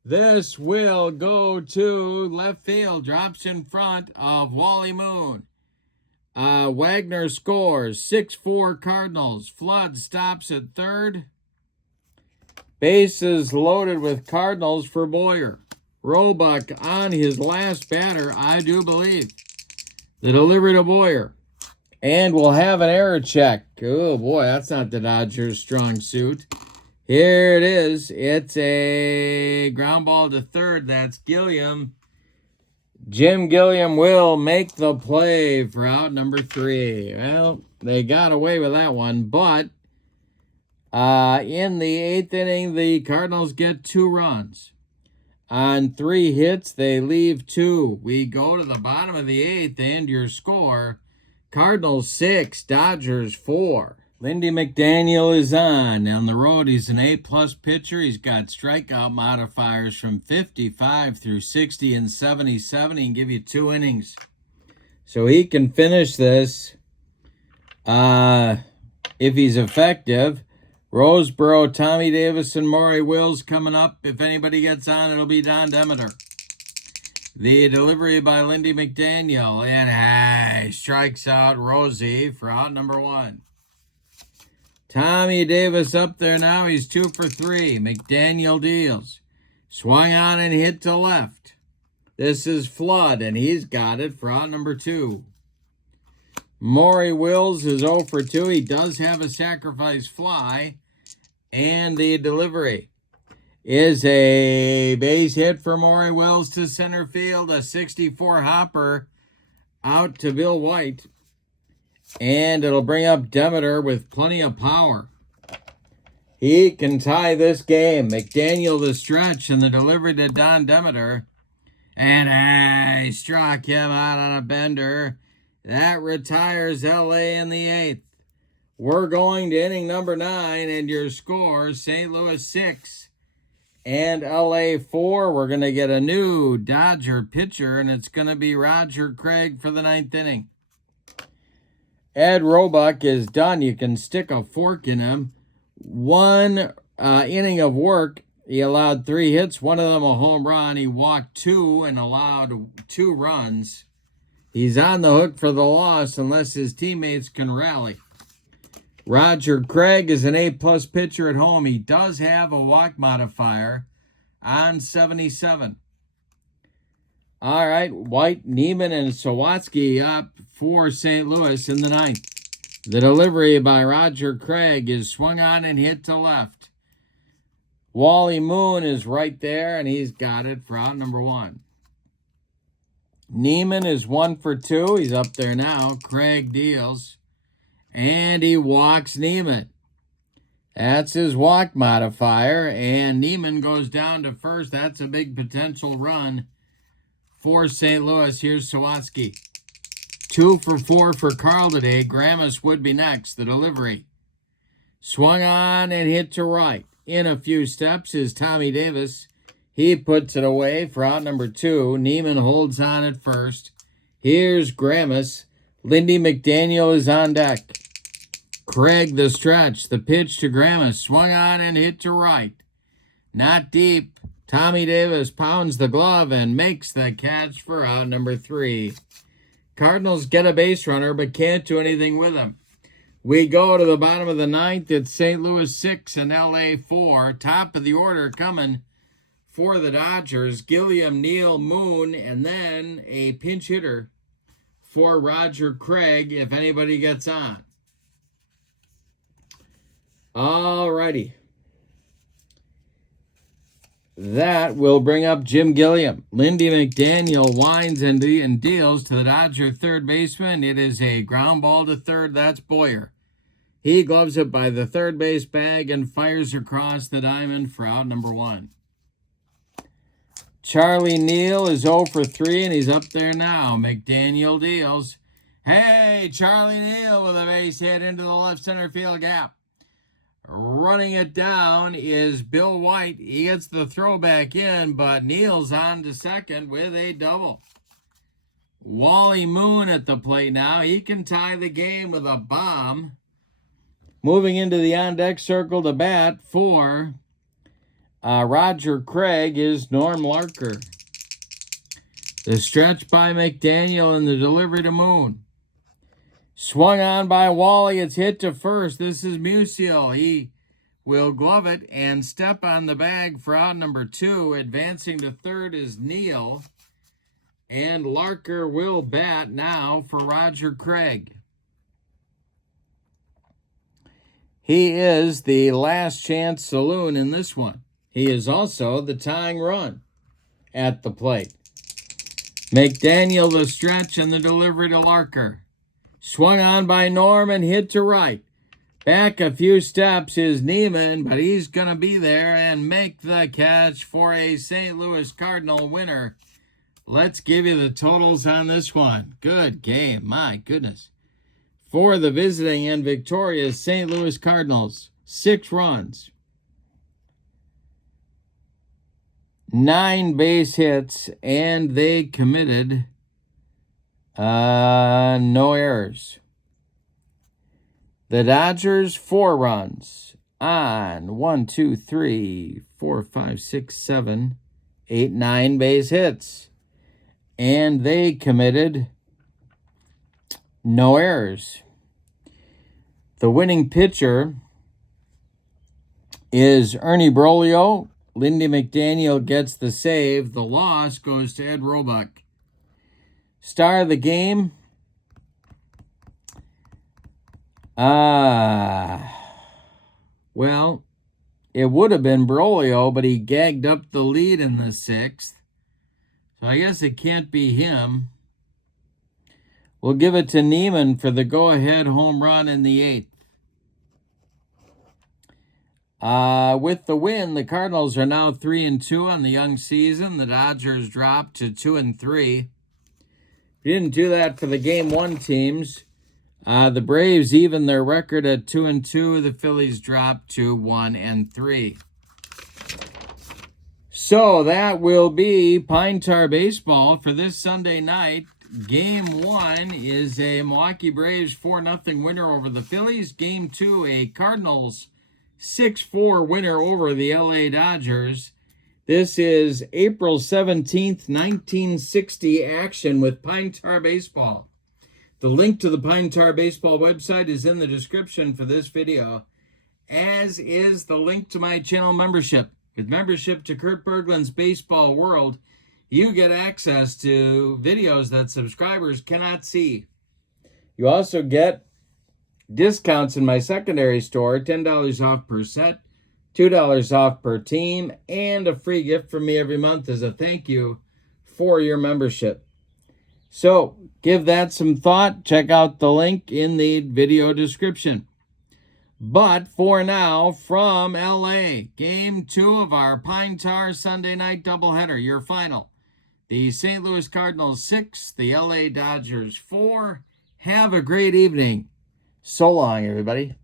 This will go to left field. Drops in front of Wally Moon. Wagner scores. 6-4 Cardinals. Flood stops at third. Bases loaded with Cardinals for Boyer. Roebuck on his last batter, I do believe. The delivery to Boyer. And we'll have an error check. Oh, boy, that's not the Dodgers' strong suit. Here it is. It's a ground ball to third. That's Gilliam. Jim Gilliam will make the play for out number 3. Well, they got away with that one, but in the 8th inning, the Cardinals get 2 runs. On 3 hits, they leave 2. We go to the bottom of the 8th, and your score, Cardinals 6, Dodgers 4. Lindy McDaniel is on the road. He's an A-plus pitcher. He's got strikeout modifiers from 55 through 60 and 77. He can give you 2 innings. So he can finish this if he's effective. Roseboro, Tommy Davis, and Maury Wills coming up. If anybody gets on, it'll be Don Demeter. The delivery by Lindy McDaniel. And strikes out Rosie for out number 1. Tommy Davis up there now. He's 2 for 3. McDaniel deals. Swung on and hit to left. This is Flood, and he's got it for out number 2. Maury Wills is 0 for 2. He does have a sacrifice fly. And the delivery is a base hit for Maury Wills to center field. A 64 hopper out to Bill White. And it'll bring up Demeter with plenty of power. He can tie this game. McDaniel the stretch and the delivery to Don Demeter. And he struck him out on a bender. That retires LA in the 8th. We're going to inning number 9, and your score, St. Louis 6 and LA 4. We're going to get a new Dodger pitcher, and it's going to be Roger Craig for the 9th inning. Ed Roebuck is done. You can stick a fork in him. 1 inning of work. He allowed 3 hits, one of them a home run. He walked 2 and allowed 2 runs. He's on the hook for the loss unless his teammates can rally. Roger Craig is an A-plus pitcher at home. He does have a walk modifier on 77. All right, White, Neiman, and Sawatsky up for St. Louis in the 9th. The delivery by Roger Craig is swung on and hit to left. Wally Moon is right there, and he's got it for out number 1. Neiman is 1 for 2. He's up there now. Craig deals, and he walks Neiman. That's his walk modifier, and Neiman goes down to first. That's a big potential run for St. Louis. Here's Sawatsky. 2 for 4 for Carl today. Grammas would be next. The delivery. Swung on and hit to right. In a few steps is Tommy Davis. He puts it away for out number 2. Neiman holds on at first. Here's Grammas. Lindy McDaniel is on deck. Craig the stretch. The pitch to Grammas. Swung on and hit to right. Not deep. Tommy Davis pounds the glove and makes the catch for out number 3. Cardinals get a base runner but can't do anything with him. We go to the bottom of the ninth. It's St. Louis 6 and LA 4. Top of the order coming for the Dodgers, Gilliam, Neal, Moon, and then a pinch hitter for Roger Craig if anybody gets on. All righty. That will bring up Jim Gilliam. Lindy McDaniel winds and deals to the Dodger third baseman. It is a ground ball to third. That's Boyer. He gloves it by the third base bag and fires across the diamond for out number 1. Charlie Neal is 0 for 3, and he's up there now. McDaniel deals. Hey, Charlie Neal with a base hit into the left center field gap. Running it down is Bill White. He gets the throw back in, but Neal's on to second with a double. Wally Moon at the plate now. He can tie the game with a bomb. Moving into the on-deck circle to bat for Roger Craig is Norm Larker. The stretch by McDaniel and the delivery to Moon. Swung on by Wally. It's hit to first. This is Musial. He will glove it and step on the bag for out number 2. Advancing to third is Neal. And Larker will bat now for Roger Craig. He is the last chance saloon in this one. He is also the tying run at the plate. McDaniel the stretch and the delivery to Larker. Swung on by Norm and hit to right. Back a few steps is Neiman, but he's going to be there and make the catch for a St. Louis Cardinal winner. Let's give you the totals on this one. Good game, my goodness. For the visiting and victorious St. Louis Cardinals, 6 runs, 9 base hits, and they committed no errors. The Dodgers, 4 runs on 1, 2, 3, 4, 5, 6, 7, 8, 9 base hits. And they committed no errors. The winning pitcher is Ernie Broglio. Lindy McDaniel gets the save. The loss goes to Ed Roebuck. Star of the game. Well, it would have been Broglio, but he gagged up the lead in the 6th. So I guess it can't be him. We'll give it to Neiman for the go-ahead home run in the 8th. With the win, the Cardinals are now 3-2 on the young season. The Dodgers dropped to 2-3. We didn't do that for the Game 1 teams. The Braves even their record at 2-2. The Phillies dropped to 1-3. So that will be Pine Tar Baseball for this Sunday night. Game 1 is a Milwaukee Braves 4-0 winner over the Phillies. Game 2, a Cardinals 6-4 winner over the LA Dodgers. This is April 17th, 1960 action with Pine Tar Baseball. The link to the Pine Tar Baseball website is in the description for this video, as is the link to my channel membership. With membership to Kurt Berglund's Baseball World, you get access to videos that subscribers cannot see. You also get discounts in my secondary store, $10 off per set, $2 off per team, and a free gift from me every month as a thank you for your membership. So give that some thought. Check out the link in the video description. But for now, from LA, Game 2 of our Pine Tar Sunday night doubleheader, your final. The St. Louis Cardinals 6, the LA Dodgers 4. Have a great evening. So long, everybody.